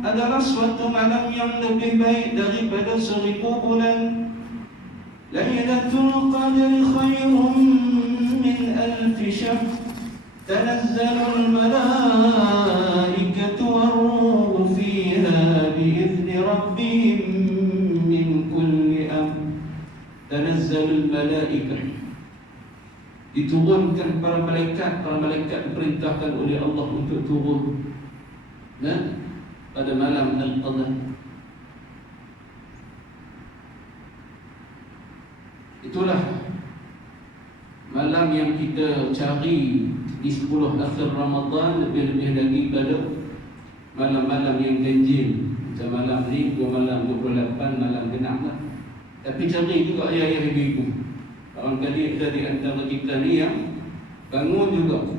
adalah suatu malam yang lebih baik daripada 1000 bulan. Lailatul Qadri khairun min alfi syahr. Tanazzalul malaikatu war-ruhu fiha bi'izni rabbihim min kulli amr. Tanazzalul malaikatu, diturunkan para malaikat diperintahkan oleh Allah untuk turun pada malam Al-Qadar. Itulah malam yang kita cari di 10 akhir Ramadan, lebih-lebih lagi pada malam-malam yang ganjil. Macam malam ni, 2 malam 28, malam genap lah. Tapi cari juga ayah-ayah ibu-ibu. Barangkali ada di antara kita ni yang bangun juga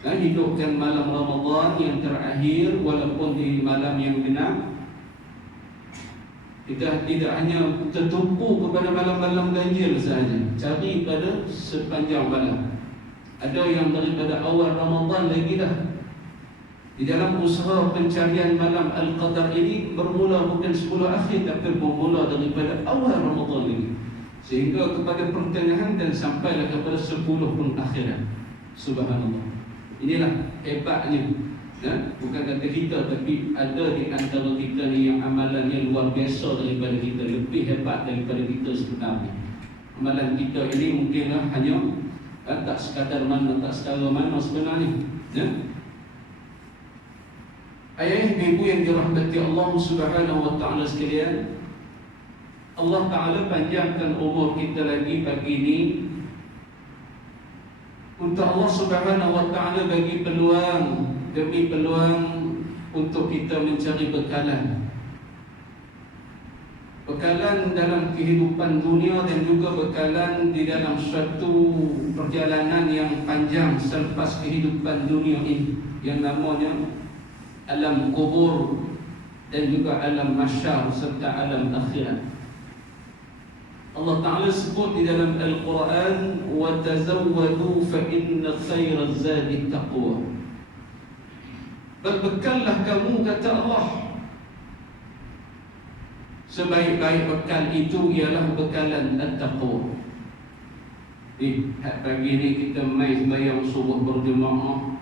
hidupkan malam Ramadan yang terakhir, walaupun di malam yang genap. Kita tidak hanya tertumpu kepada malam-malam ganjil sahaja, cari pada sepanjang malam. Ada yang daripada awal Ramadan lagi dah. Di dalam usaha pencarian malam Al-Qadar ini bermula bukan 10 akhir, tapi bermula daripada awal Ramadan lagi, sehingga kepada pertengahan dan sampailah kepada 10 pun akhirat. Subhanallah. Inilah hebatnya. Bukan kata kita, tapi ada di antara kita ni yang amalannya luar biasa daripada kita, lebih hebat daripada kita sebenarnya. Amalan kita ini mungkinlah hanya tak sekadar mana, tak sekadar mana sebenarnya. Ayah ibu yang dirahmati Allah Subhanahu wa ta'ala sekalian, Allah Ta'ala panjangkan umur kita lagi pagi ini untuk Allah Subhanahu wa ta'ala bagi peluang demi peluang untuk kita mencari bekalan dalam kehidupan dunia, dan juga bekalan di dalam suatu perjalanan yang panjang selepas kehidupan dunia ini, yang namanya alam kubur dan juga alam mahsyar serta alam akhirat. Allah Ta'ala sebut di dalam Al-Quran, وَتَزَوَّدُوا فَإِنَّ خَيْرَ الزَّادِ التَّقْوَى. Berbekallah kamu, kata Allah. Sebaik-baik bekal itu ialah bekalan at-taqwa. Pagi ni kita mai sembahyang subuh berjemaah,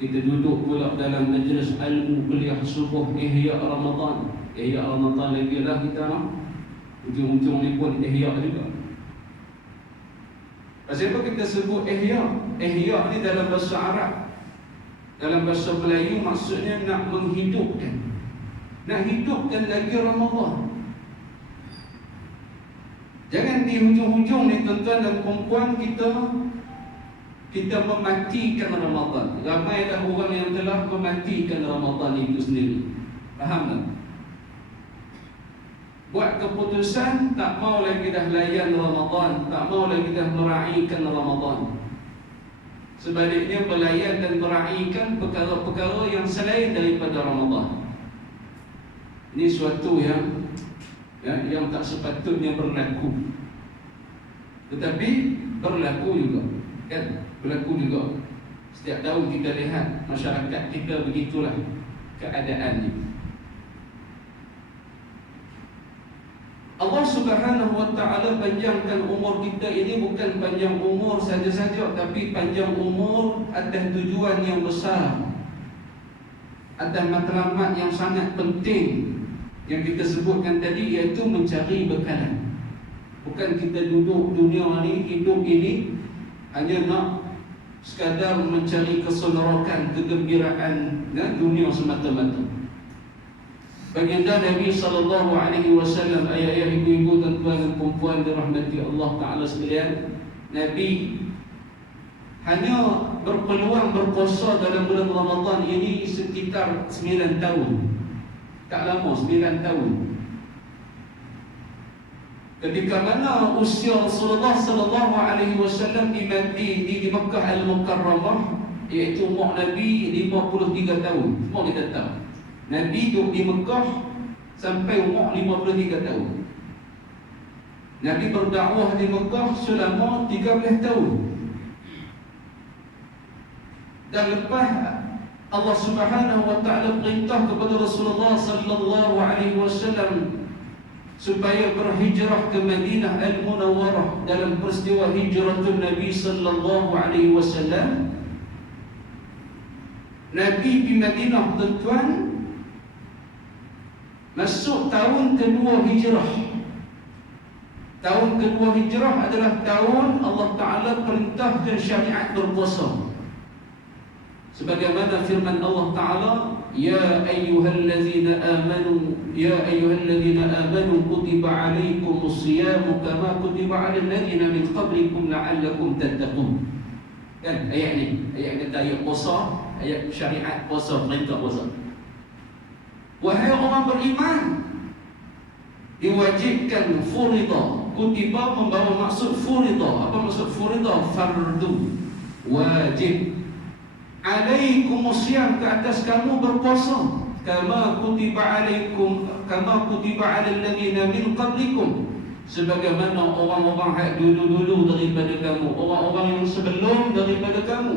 kita duduk pula dalam majlis ilmu kuliah subuh ihya Ramadan. Ihya Ramadan lagi lah kita nak. Ujung-ujung ni pun ihya juga. Pasal apa kita sebut ihya? Ihya ni dalam bahasa Arab, dalam bahasa Melayu maksudnya nak menghidupkan, nak hidupkan lagi Ramadan. Jangan di hujung-hujung ni tuan-tuan dan perempuan kita mematikan Ramadan. Ramailah orang yang telah mematikan Ramadan itu sendiri. Faham tak? Buat keputusan tak mau lagi dah layan Ramadan, tak mau lagi dah meraihkan Ramadan. Sebaliknya melayan dan meraihkan perkara-perkara yang selain daripada Ramadan. Ini suatu yang tak sepatutnya berlaku, tetapi berlaku juga, kan? Berlaku juga. Setiap tahun kita lihat masyarakat kita begitulah keadaannya. Allah Subhanahu wa ta'ala panjangkan umur kita ini bukan panjang umur saja-saja, tapi panjang umur atas tujuan yang besar, atas matlamat yang sangat penting yang kita sebutkan tadi, iaitu mencari bekalan. Bukan kita duduk dunia ni, hidup ini hanya nak sekadar mencari kesenorokan, kegembiraan dunia semata-mata. Baginda Nabi SAW, ayah-ayah, ibu-ibu, tuan-tuan dan perempuan dirahmati Allah Ta'ala sekalian, Nabi hanya berpeluang berpuasa dalam bulan Ramadan ini sekitar 9 tahun. Tak lama, 9 tahun. Ketika mana usia Rasulullah SAW di Makkah Al-Mukarramah, iaitu umur Nabi 53 tahun. Semua kita tahu Nabi duduk di Mekah sampai umur 53 tahun. Nabi berdakwah di Mekah selama 13 tahun. Dan lepas Allah Subhanahu wa taala perintah kepada Rasulullah sallallahu alaihi wasallam supaya berhijrah ke Madinah Al-Munawwarah dalam peristiwa hijratun Nabi sallallahu alaihi wasallam. Nabi di Madinah, tuan-tuan, masuk tahun kedua hijrah. Tahun kedua hijrah adalah tahun Allah Ta'ala perintahkan syariat berpuasa. Sebagaimana firman Allah Ta'ala, Ya ayyuhallazina amanu kutiba alaikumus siyamu kama kutiba alal ladzina min qablikum la'allakum tattaqun. Kan ayat ni, ayat kata ayat puasa, ayat syariat puasa, perintah puasa. Wahai orang beriman, diwajibkan furidah. Kutiba membawa maksud furidah. Apa maksud furidah? Fardu, wajib. Alaikumus siyam, ke atas kamu berpuasa, kama kutiba alaikum, kama kutiba alal ladzina min qablikum, sebagaimana orang-orang yang dulu-dulu daripada kamu, orang-orang yang sebelum daripada kamu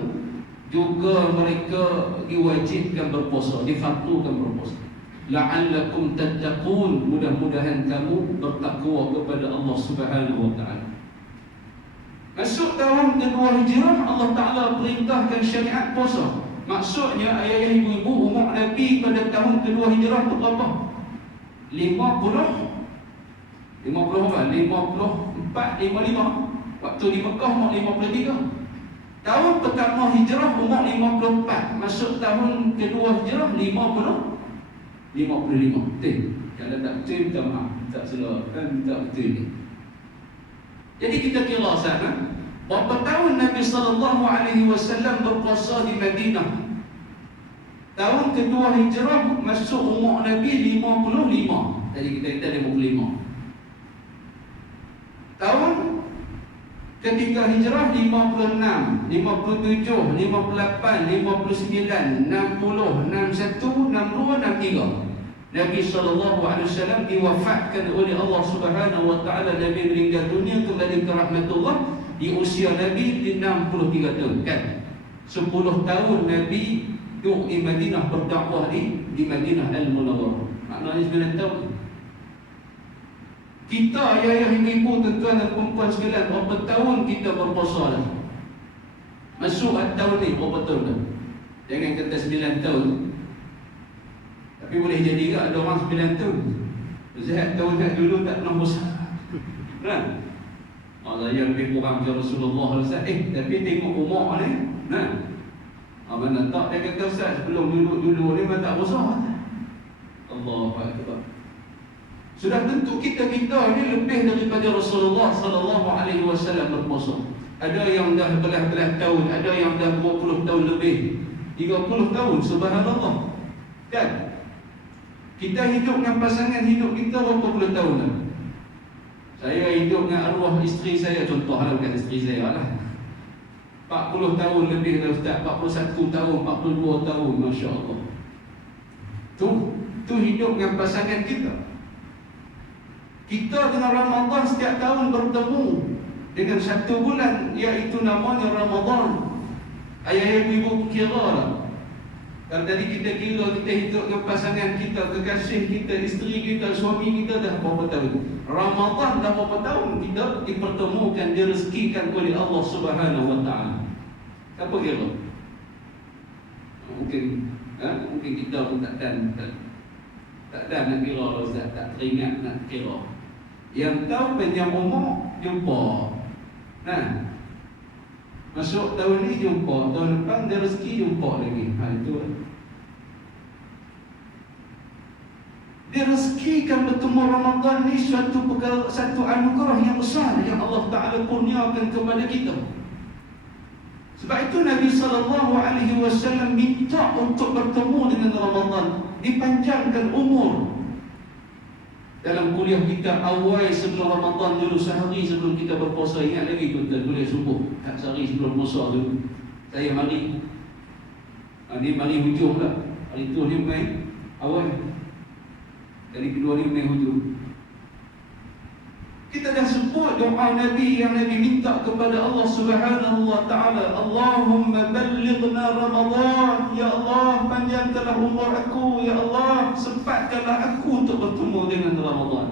juga mereka diwajibkan berpuasa, difardukan berpuasa. La'allakum tattaqun, mudah-mudahan kamu bertakwa kepada Allah Subhanahu wa taala. Masuk tahun kedua hijrah, Allah Ta'ala perintahkan syariat puasa. Maksudnya ayah-ayah ibu-ibu, umur Nabi pada tahun kedua hijrah itu berapa? 50 apa? 54, 55. Waktu di Mekah umur 53. Tahun pertama hijrah umur 54. Masuk tahun kedua hijrah 55. Kalau tak betul, minta maaf, tak salah, kan tak betul ni. Jadi kita kira sana berapa tahun Nabi sallallahu alaihi wasallam berpuasa di Madinah. Tahun kedua hijrah masuk umur Nabi 55. Jadi kita kata 55. Tahun ketiga hijrah 56, 57, 58, 59, 60, 61, 62, 63. Nabi SAW diwafatkan oleh Allah Subhanahu wa taala. Nabi meninggal dunia kembali ke rahmatullah di usia Nabi di 63 tahun, kan? 10 tahun Nabi duduk di Madinah, berdakwah di Madinah Al-Munawwarah. Maknanya 9 tahun. Kita ayah-ayah, ibu-ibu, tuan-tuan dan perempuan sekalian, berapa tahun kita berpuasa dah? Masuk tahun ni berapa tahun dah? Jangan kata 9 tahun. Tapi boleh jadi ke ada orang 9 tahun Zahid tahun kat dulu tak pernah puasa, kan? Allah yang lebih kurang macam Rasulullah SAW. Tapi tengok umur ni, nah, mana tak dia kata Ustaz, sebelum dulu ni memang tak puasa. Allahu Akbar. Sudah tentu kita ni lebih daripada Rasulullah SAW berpuasa. Ada yang dah belah-belah tahun, ada yang dah 20 tahun lebih, 30 tahun, subhanallah, kan? Kita hidup dengan pasangan hidup kita berapa puluh tahun dah? Saya hidup dengan arwah isteri saya, contohlah, bukan isteri saya lah, 40 tahun lebih dah Ustaz, 41 tahun, 42 tahun, Masya Allah. Tu hidup dengan pasangan kita. Kita dengan Ramadan setiap tahun bertemu dengan 1 bulan, iaitu namanya Ramadan. Ayah ibu kira lah. Kalau tadi kita kira, kita hidup dengan pasangan kita, kekasih kita, isteri kita, suami kita dah berapa tahun? Ramadan dah berapa tahun kita dipertemukan, direzekikan oleh Allah Subhanahu wa taala. Apa kira? Mungkin kita pun tak nak kira, Ustaz, tak teringat nak kira. Yang tahu panjang umur jumpa. Nah, masuk tahun ni jumpa, tahun depan dia rezeki jumpa lagi. Itu dia rezekikan bertemu Ramadan ni satu anugerah yang besar yang Allah Ta'ala kurniakan kepada kita. Sebab itu Nabi SAW minta untuk bertemu dengan Ramadan, dipanjangkan umur. Dalam kuliah kita awal sebelum Ramadan dulu, sehari sebelum kita berpuasa, ingat lagi tuan-tuan, kuliah subuh, sehari sebelum puasa dulu, saya mari hujung lah. Hari tu ni main awal, kali kedua ni main hujung. Kita dah sebut doa Nabi yang Nabi minta kepada Allah Subhanahu wa taala, Allahumma ballighna Ramadan, ya Allah panjangkanlah umur aku, ya Allah sempatkanlah aku untuk bertemu dengan Ramadan.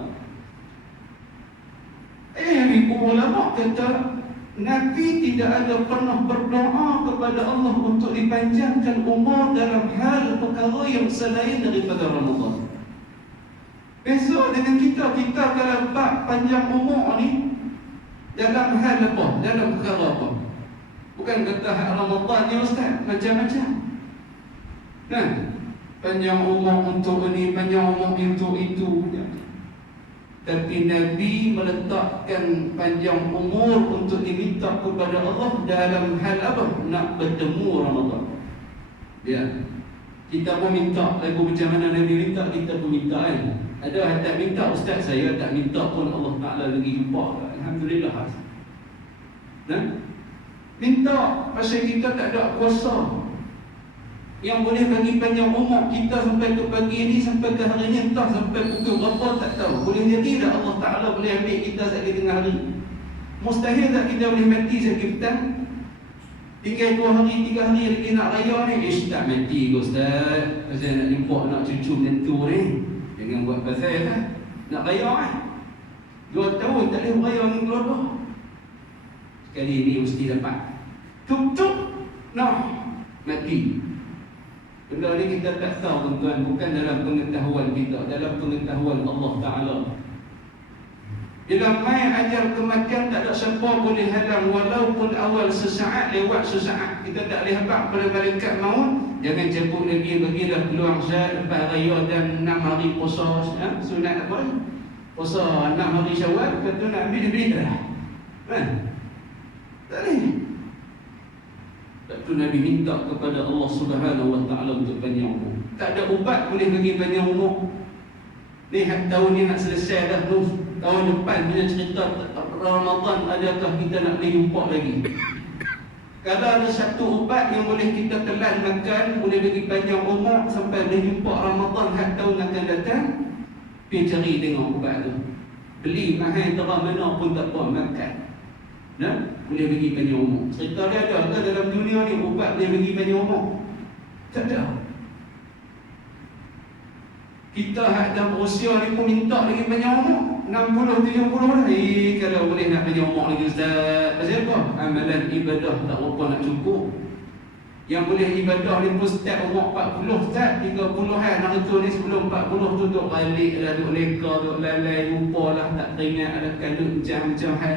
Ibu ulama kata Nabi tidak ada pernah berdoa kepada Allah untuk dipanjangkan umur dalam hal perkara yang selain daripada Ramadan. Besok dengan kita kalau bab panjang umur ni dalam hal apa? Dalam perkara apa? Bukan kata Ramadan ni Ustaz, macam-macam. Nah, panjang umur untuk ini, panjang umur untuk itu. Tapi Nabi meletakkan panjang umur untuk diminta kepada Allah dalam hal apa? Nak bertemu Ramadan. Ya. Kita pun minta lagu macam mana Nabi minta, kita pun minta kan. Ada yang tak minta, Ustaz saya tak minta pun Allah Ta'ala lagi jumpa. Alhamdulillah. Nah, minta pasal kita tak ada kuasa yang boleh bagi panjang umur kita sampai ke pagi ni, sampai ke hari ni, entah sampai pukul berapa tak tahu. Boleh jadi tak Allah Ta'ala boleh ambil kita sekali tengah hari? Mustahil tak kita boleh mati sekali petang? Tinggal 2 hari, 3 hari lagi nak raya ni. Tak mati ke Ustaz, pasal nak jumpa nak cucu menentu ni. Jangan buat pasal lah. Nak raya kan 2 tahun tak boleh raya dengan keluarga. Sekali ni mesti dapat. Tuk-tuk nah, mati. Benda ni kita tak tahu tuan-tuan, bukan dalam pengetahuan kita, dalam pengetahuan Allah Ta'ala. Bila mai ajal kematian tak ada siapa boleh halang, walaupun awal sesaat lewat sesaat. Kita tak boleh habaq pada malaikat maut. Jangan cabut lagi, bagilah peluang Ustaz lepas raya dan 6 hari puasa sunat apa? Puasa 6 hari Syawal, kata nak ambil dah. Kan? Tak boleh. Lepas tu Nabi minta kepada Allah Subhanahu wa taala untuk panjang umur. Tak ada ubat boleh bagi panjang umur. Ni tahun ni nak selesai dah tu. Tahun depan bila cerita Ramadan, adakah kita nak boleh jumpa lagi? Kalau ada satu ubat yang boleh kita telan makan, boleh bagi panjang umur sampai boleh jumpa Ramadan tahun akan datang, pergi cari tengok ubat tu. Beli mahal terang mana pun tak apa, makan. Nah, boleh bagi panjang umur. Cerita dia ada ke dalam dunia ni ubat boleh bagi panjang umur? Tak ada. Kita dalam berusia ni pun minta lagi panjang umur 60, 70 dah. Kalau boleh nak panjang umur lagi Ustaz. Pasal apa? Amalan ibadah tak berapa nak cukup. Yang boleh ibadah ni pun setiap umur 40 Ustaz, 30-an hari tu ni sebelum 40 tu duduk balik lah, duduk leka, duduk lalai, lupa lah, tak teringat ada kandung macam-macam hal.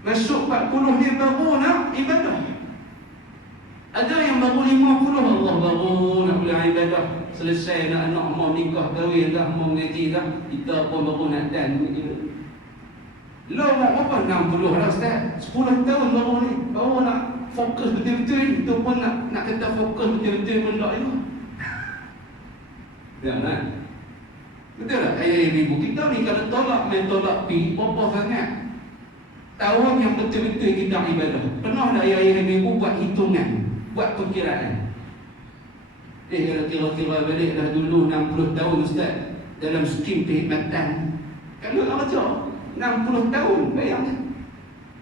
Masuk 40 ni baru nak ibadah. Ada yang baru 50, Allah baru nak boleh ibadah. Selesai nak anak mau nikah, kahwin dah, mau mengaji dah, kita pun baru nak dan begitu. Lo mau apa 60 dah Ustaz, 10 tahun baru ni, baru nak fokus betul-betul ni. Itu pun nak kata fokus betul-betul pun tak juga. Ya kan? Betul tak? Ayah ibu kita ni kalau tolak main tolak pi, apa sangat? Tahun yang betul-betul kita ibadah. Pernah tak ayah ibu buat hitungan, buat perkiraan? Kalau kira-kira balik dah dulu 60 tahun Ustaz dalam skim perkhidmatan. Kalau nak kerja 60 tahun, bayangkan.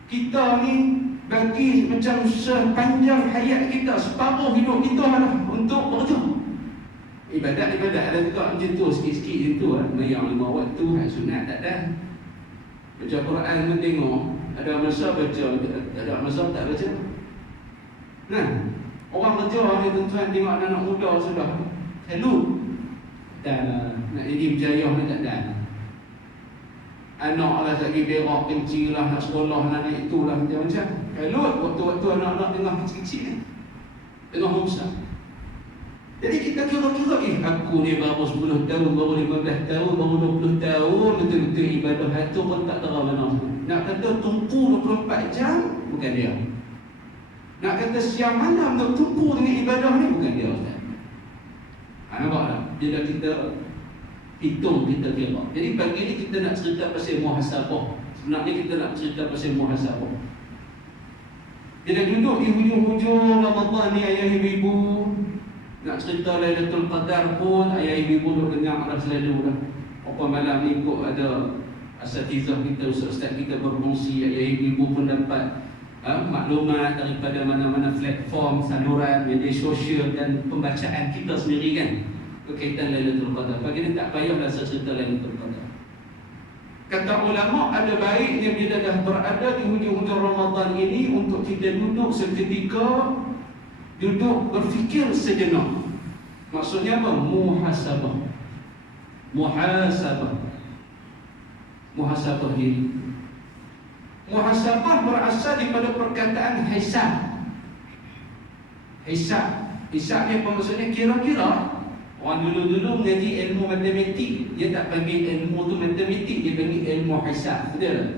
Kita ni bagi macam sepanjang hayat kita, separuh hidup kita lah untuk bekerja. Ibadat ada juga macam tu, sikit-sikit macam tu lah. Mayang 5 waktu, sunat tak ada. Baca Quran pun tengok, ada masa baca, ada masa tak baca. Nah, orang kerja ni tuan-tuan tengok anak muda sudah salut. Dan nak jadi berjaya ni tak ada. Anak lah lagi berak kencing lah, nak sekolah lah, nak itulah macam-macam. Salut waktu-waktu anak-anak tengah kecil-kecil ni, tengah membesar. Jadi kita kira-kira aku ni baru 10 tahun, baru 15 tahun, baru 20 tahun betul-betul ibadah itu pun tak tahu mana. Nak kata tumpu 24 jam, bukan dia. Nak kata siang malam untuk tumpu dengan ibadah ni, bukan dia Ustaz. Nampak tak? Bila kita hitung, kita kira. Jadi pagi ni kita nak cerita pasal muhasabah. Sebenarnya kita nak cerita pasal muhasabah. Bila duduk di hujung-hujung Ramadan ni, ayah ibu nak cerita Lailatul Qadar pun ayah ibu duduk dengar dah selalu dah. Apa malam ni kok ada asatizah kita, ustaz-ustaz kita berkongsi, ayah ibu pun dapat maklumat daripada mana-mana platform, saluran media sosial dan pembacaan kita sendiri kan berkaitan Lailatul Qadar. Bagi dia tak payahlah cerita Lailatul Qadar. Kata ulama, ada baiknya bila dah berada di hujung-hujung Ramadan ini untuk kita duduk seketika, duduk berfikir sejenak. Maksudnya apa? Muhasabah. Muhasabah diri. Muhasabah berasal daripada perkataan hisab. Hisab ni apa maksudnya? Kira-kira. Orang dulu-dulu mengaji ilmu matematik, dia tak panggil ilmu tu matematik, dia panggil ilmu hisab. Betul tak?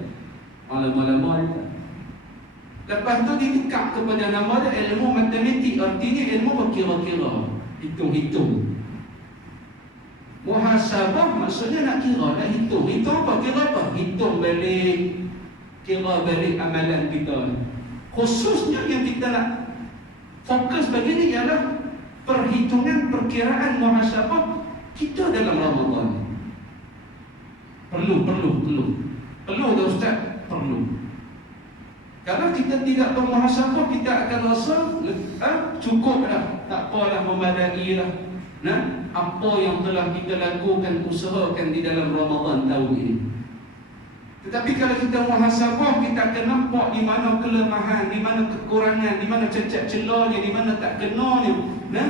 Lama-lama dia. Lepas tu ditekak kepada nama dia ilmu matematik. Artinya ilmu berkira-kira, hitung-hitung. Muhasabah maksudnya nak kira, nak hitung. Hitung apa? Kira apa? Hitung balik, kira balik amalan kita. Khususnya yang kita nak fokus bagi ni ialah perhitungan, perkiraan muhasabah kita dalam Ramadan. Perlu dah ustaz? Perlu. Kalau kita tidak bermuhasabah, kita akan rasa cukup dah, tak apalah, memadai lah. Nah, apa yang telah kita lakukan, usahakan di dalam Ramadan tahun ini. Tetapi kalau kita muhasabah, kita akan nampak di mana kelemahan, di mana kekurangan, di mana cacat celahnya, di mana tak kenanya, nah,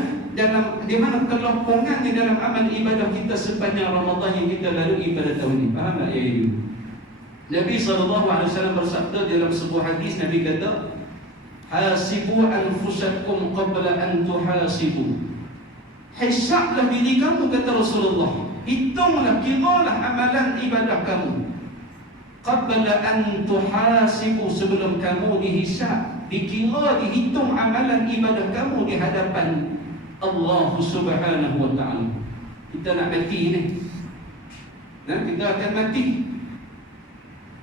di mana kelompongannya dalam amal ibadah kita sepanjang Ramadan yang kita lalui pada tahun ini. Faham tak ya ibu? Nabi SAW bersabda dalam sebuah hadis, Nabi kata, hasibu anfusakum qabla an tuhasibu. Hisablah diri kamu, kata Rasulullah. Hitunglah, kiralah amalan ibadah kamu qabla an tuhasibu, sebelum kamu dihisab, dikira, dihitung amalan ibadah kamu di hadapan Allah Subhanahu wa ta'ala. Kita nak mati ni, kita akan mati.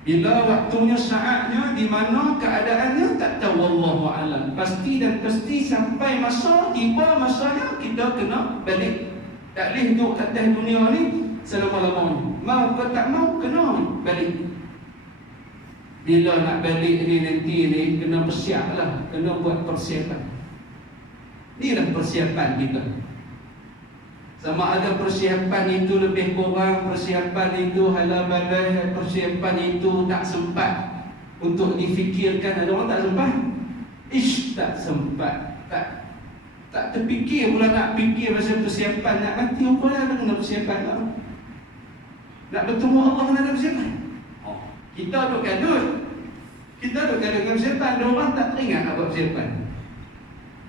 Bila waktunya, saatnya, di mana keadaannya tak tahu, wallahu a'lam. Pasti dan pasti sampai masa, tiba masanya, kita kena balik. Tak boleh duduk atas dunia ni selama-lamanya. Mau ke tak mau, kena balik. Bila nak balik ni nanti ni, kena bersiap lah, kena buat persiapan. Inilah persiapan kita. Sama ada persiapan itu lebih kurang, persiapan itu halah-balah, persiapan itu tak sempat untuk difikirkan. Ada orang tak sempat? Tak sempat. Tak terfikir pula nak fikir pasal persiapan. Nak mati apa lah kena persiapan tak? Nak bertemu Allah kena ada persiapan. Kita duduk kadut dengan persiapan. Ada orang tak teringat nak buat persiapan.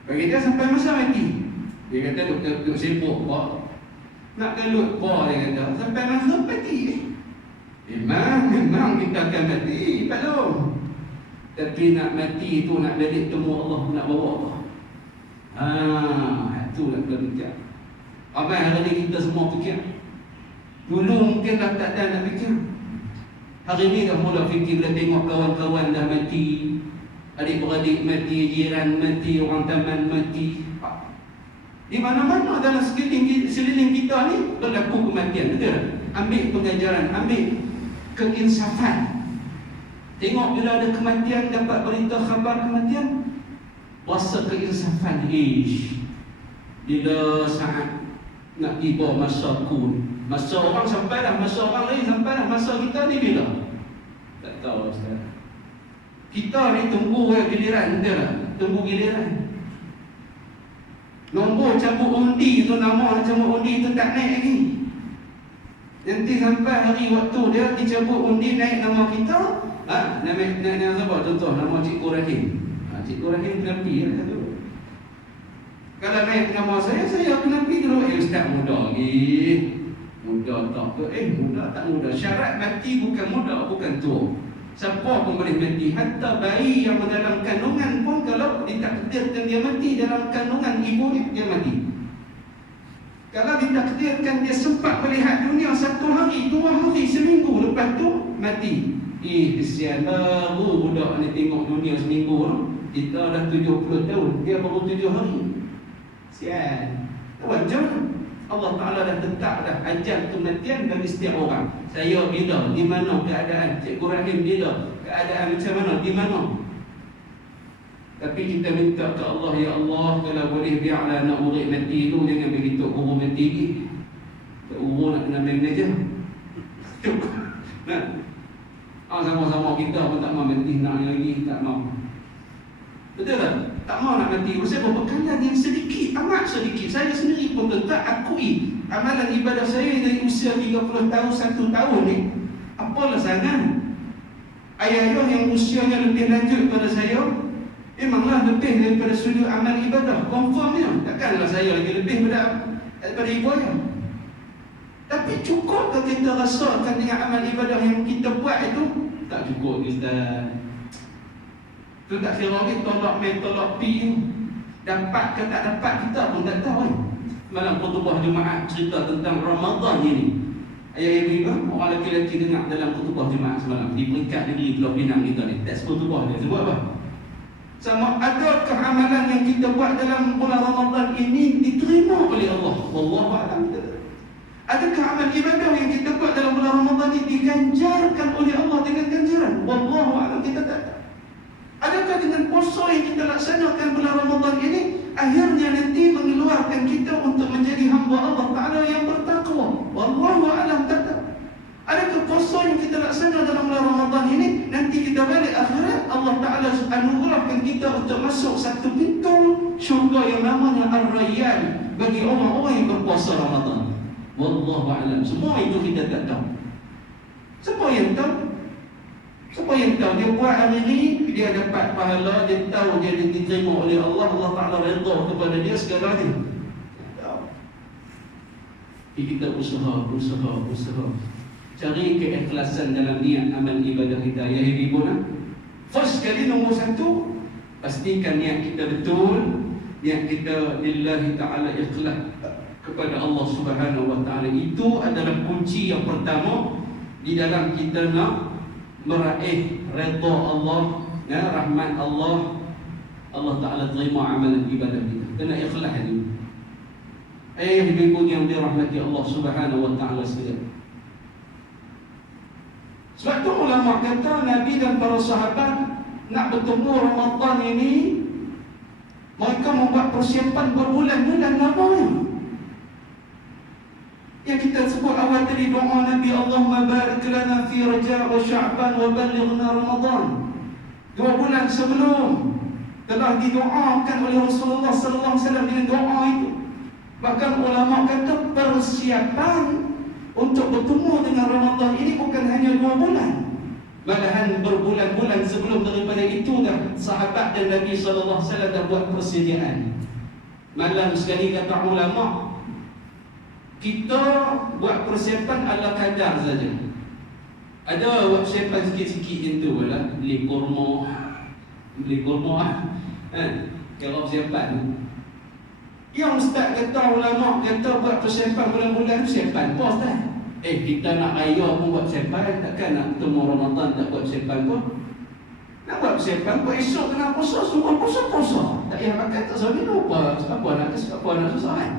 Bagi dia sampai masa mati, dia kata duduk sibuk apa? Nak galut apa, dia kata sampai masa mati. Memang kita akan mati, belum. Tapi nak mati tu, nak balik temu Allah, nak bawa apa? Itulah kita fikir. Ramai hari ni kita semua fikir. Dulu mungkin dah tak ada nak fikir. Hari ni dah mula fikir, bila tengok kawan-kawan dah mati, adik-beradik mati, jiran mati, orang taman mati. Di mana-mana dalam seliling kita ni berlaku kematian, betul? Ambil pengajaran, ambil keinsafan. Tengok bila ada kematian, dapat berita khabar kematian, rasa keinsafan. Bila saat nak tiba masa kun, masa orang sampai dah, masa orang lain sampai dah, masa kita ni bila? Tak tahu Ustaz. Kita ni tunggu giliran, betul tak? Tunggu giliran. Nombor cabut undi tu, nama cabut undi tu tak naik lagi. Nanti sampai hari waktu dia dicabut undi, naik nama kita. Nama siapa? Contoh nama Cikgu Rahim. Cikgu Rahim kenapi lah tu. Kalau naik nama saya kenapi dulu. Ustaz muda lagi. Muda tak ke? Muda tak muda. Syarat mati bukan muda, bukan tua. Siapa pun boleh mati. Hatta bayi yang dalam kandungan pun, kalau ditakdirkan dia mati dalam kandungan ibu dia mati. Kalau ditakdirkan dia sempat melihat dunia 1 hari, 2 hari, seminggu, lepas tu mati. Kesian baru budak ni tengok dunia seminggu. Kita dah 70 tahun, dia baru 7 hari. Kesian. Wajar. Allah Ta'ala dah tetap dah ajal kematian bagi setiap orang. Saya bila, di mana keadaan, Cikgu Rahim bila, keadaan macam mana, di mana. Tapi kita minta ke Allah, ya Allah, kalau boleh biarlah nak urip mati tu, jangan begitu urut mati ni. Urut nak kena main aja. Nah, sama-sama kita pun tak mau mati nak lagi, tak mau. Betul tak? Tak mau nak mati. Sebab bekalan yang sedikit, amat sedikit. Saya sendiri pun tetap akui amalan ibadah saya dari usia 30 tahun, 1 tahun ni, apalah sangat. Ayah-ayah yang usianya lebih lanjut pada saya, memanglah lebih daripada sudut amal ibadah. Confirmnya. Takkanlah saya lagi lebih daripada ibu ayah. Tapi cukup ke kita rasakan dengan amal ibadah yang kita buat itu? Tak cukup, Ustaz. Itu tak kira lagi tolak main, tolak pi. Dapat ke tak dapat kita pun tak tahu. Malam khutbah Jumaat cerita tentang Ramadan ini. Ayah ibu orang lelaki dengar dalam khutbah Jumaat semalam di peringkat negeri Pulau Pinang kita ni. Tak khutbah dia sebut apa? Sama ada amalan yang kita buat dalam bulan Ramadan ini diterima oleh Allah. Wallahu a'lam. Adakah amal ibadah yang kita buat dalam bulan Ramadan ini diganjarkan oleh Allah dengan ganjaran? Wallahu a'lam, kita tak tahu. Adakah dengan puasa yang kita laksanakan bulan Ramadan ini akhirnya nanti mengeluarkan kita untuk menjadi hamba Allah Ta'ala yang bertakwa? Wallahu a'lam, tak tahu. Adakah puasa yang kita laksanakan dalam bulan Ramadan ini nanti kita balik akhirat Allah Ta'ala anugerahkan kita untuk masuk satu pintu syurga yang namanya Ar-Rayyan bagi orang-orang yang berpuasa Ramadan? Wallahu a'lam. Semua itu kita tak tahu. Siapa yang tahu? Siapa yang tahu? Dia buat hari ini, dia dapat pahala, dia tahu dia diterima oleh Allah, Allah Ta'ala redha kepada dia segalanya. Kita usaha. Cari keikhlasan dalam niat amal ibadah kita. Ya ibu nak. First kali nombor 1, pastikan niat kita betul. Niat kita lillahi ta'ala ikhlas kepada Allah Subhanahu wa ta'ala. Itu adalah kunci yang pertama di dalam kita nak meraih redha Allah, ya, rahmat Allah. Allah Ta'ala terima amalan ibadah kita. Kena ikhlas ini. Ayah ibu yang dirahmati Allah Subhanahu wa ta'ala sekalian. Sebab tu ulama kata Nabi dan para sahabat nak bertemu Ramadan ini, mereka membuat persiapan berbulan-bulan lamanya. Yang kita sebut awal tadi doa Nabi, Allahumma barik lana fi Rajab wa Sya'ban wa ballighna Ramadan. 2 bulan sebelum telah didoakan oleh Rasulullah sallallahu alaihi wasallam dengan doa itu. Bahkan ulama kata persiapan untuk bertemu dengan Ramadan ini bukan hanya 2 bulan. Malahan berbulan-bulan sebelum daripada itu dah sahabat dan Nabi sallallahu alaihi wasallam dah buat persediaan. Malam sekali kata ulama, kita buat persiapan ala kadar saja. Ada buat persiapan sikit-sikit yang tu lah, beli kurma kalau persiapan. Yang ustaz kata, ulama kata buat persiapan bulan-bulan, persiapan apa ustaz? Kita nak raya pun buat persiapan, takkan nak ketemu Ramadan tak buat persiapan pun? Nak buat persiapan pun esok kena puasa, semua puasa. Tak payah makan, tak usah minum apa nak susah kan?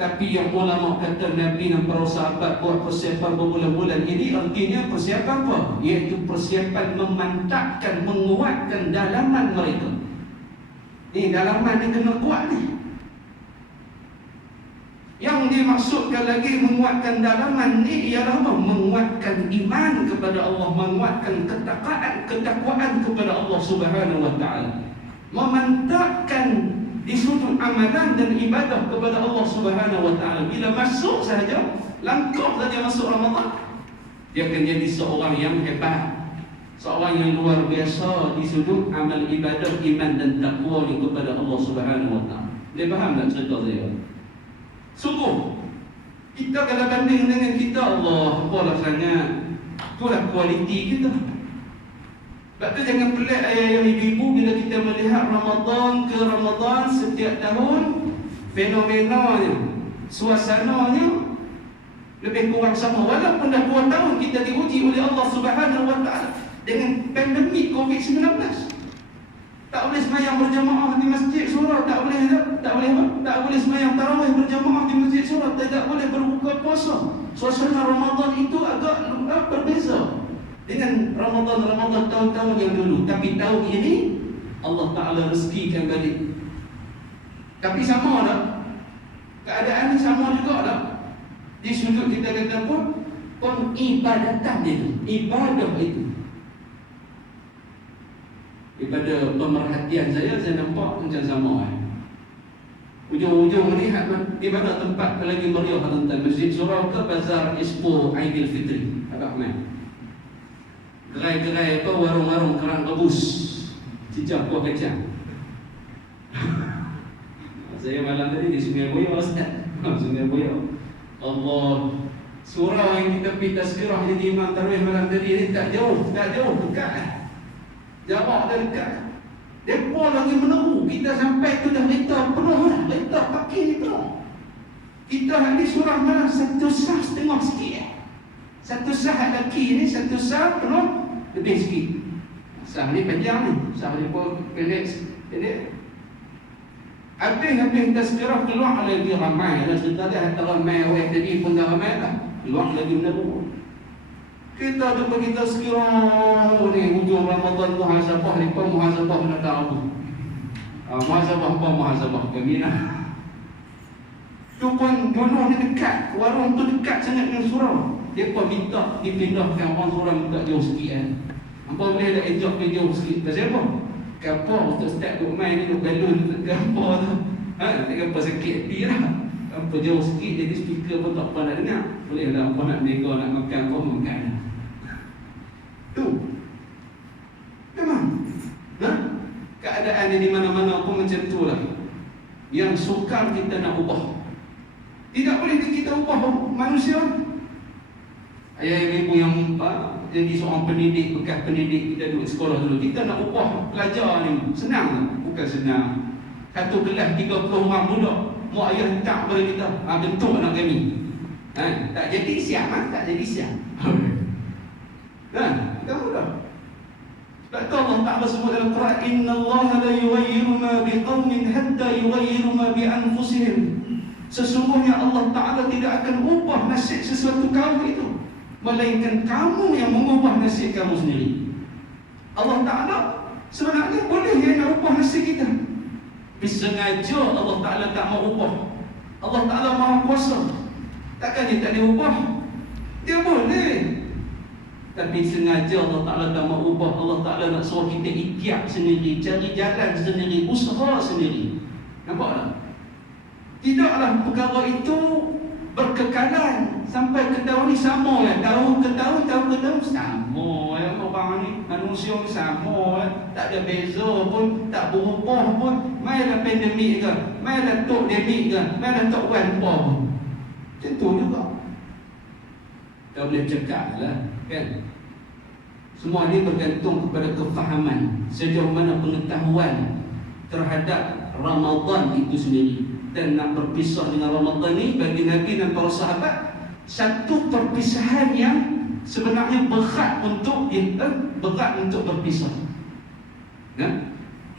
Tapi yang ulama kata Nabi dan para sahabat buat persiapan berbulan-bulan ini, artinya persiapan apa? Iaitu persiapan memantapkan, menguatkan dalaman mereka. Ni dalaman ni kena kuat ni. Yang dimaksudkan lagi menguatkan dalaman ni ialah apa? Menguatkan iman kepada Allah, menguatkan ketakwaan kepada Allah Subhanahu wa ta'ala. Memantapkan di sudut amalan dan ibadah kepada Allah Subhanahu wa ta'ala. Bila masuk sahaja, langkah saja masuk Ramadan, dia akan jadi seorang yang hebat, seorang yang luar biasa di sudut amal ibadah, iman dan takwa kepada Allah Subhanahu wa ta'ala. Dia faham tak cerita saya? Sungguh kita kalau banding dengan kita, Allah apalah sangat. Itulah kualiti kita. Sebab tu jangan pelik ayah-ayah ibu-ibu bila kita melihat Ramadan ke Ramadan setiap tahun, fenomenanya, suasananya lebih kurang sama. Walaupun dah 2 tahun kita diuji oleh Allah Subhanahu wa ta'ala dengan pandemik COVID-19. Tak boleh semayang berjamaah di masjid surau, tak boleh apa? Tak boleh semayang tarawih berjamaah di masjid surau, tidak boleh berbuka puasa. Suasana Ramadan itu agak berbeza dengan Ramadan tahun-tahun yang dulu. Tapi tahun ini Allah Ta'ala rezekikan balik. Tapi sama tak? Keadaan ni sama juga tak? Di sudut kita kata apa? Pengibadatan dia, ibadah itu. Daripada pemerhatian saya nampak macam sama. Ujung-ujung melihat di mana tempat lagi meriah tentang Masjid Surau ke Bazar Expo Aidilfitri. Agak main. Gerai-gerai apa, warung-warung kerang rebus, cicak kuah kacang. Saya malam tadi di Sungai Buaya, Ustaz. Sungai Buaya. Allah, surau yang kita pergi tazkirah jadi imam tarawih malam tadi ni tak jauh, dekat. Jawab dah dekat. Depa lagi menunggu. Kita sampai tu dah letak penuh lah. Letak parking ni penuh. Kita hari surah malam 1 sah setengah sikit. 1 sah lelaki ni, 1 sah penuh lebih sikit. Sah ni panjang ni. Sah ni pun pendek. Habis tazkirah keluar lagi ramai. Dan cerita dia hantar ramai. Awak tadi pun dah ramai lah. Keluar lagi menunggu. Kita ada bagi tazkirah ni hujung Ramadan, muhasabah ni pun muhasabah nak tahu. Muhasabah kami nak. Tu pun dulu ni dekat, warung tu dekat sangat dengan surau. Dia pun minta dipindahkan orang surau minta jauh sikit kan. Apa boleh ada ejok ke jauh sikit. Pasal apa? Kapal untuk start duk main ni duk balun kapal tu. Tak kapal sakit hati lah. Apa jauh sikit jadi speaker pun tak apa nak dengar. Boleh lah apa nak nego nak makan pun makan. Tu memang keadaan di mana-mana pun macam tu lah. Yang sukar kita nak ubah. Tidak boleh kita ubah manusia. Ayah ibu yang jadi seorang pendidik, bekas pendidik, kita duduk sekolah dulu, kita nak ubah pelajar ni senang? Bukan senang. Satu kelas 30 orang budak, mak ayah tak pada kita, bentuk anak kami. Tak jadi siap, tak jadi siap. Tak mudah. Sebab tu Allah Ta'ala sebut dalam Quran, Inna Allah la yughayyiru ma biqawmin hatta yughayyiru ma bi anfusihim. Sesungguhnya Allah Ta'ala tidak akan ubah nasib sesuatu kaum itu, melainkan kamu yang mengubah nasib kamu sendiri. Allah Ta'ala sebenarnya boleh dia nak ubah nasib kita, tapi sengaja Allah Ta'ala tak mau ubah. Allah Ta'ala Maha Kuasa. Takkan dia tak boleh ubah? Dia boleh. Tapi sengaja Allah Ta'ala tak mau ubah. Allah Ta'ala nak suruh kita ikhtiar sendiri, cari jalan sendiri, usaha sendiri. Nampak tak? Tidaklah perkara itu berkekalan sampai ke tahun ni sama ya. Tahun ke tahun sama ya. Orang ni manusia ni sama ya. Tak ada beza pun, tak berubah pun. Mainlah pandemik ke, mainlah tokdemik ke, mainlah tok wanpa pun. Macam tu juga. Tak boleh cakap lah kan. Semua ini bergantung kepada kefahaman sejauh mana pengetahuan terhadap Ramadan itu sendiri. Dan nak berpisah dengan Ramadan ni bagi Nabi dan para sahabat satu perpisahan yang sebenarnya berat untuk berpisah.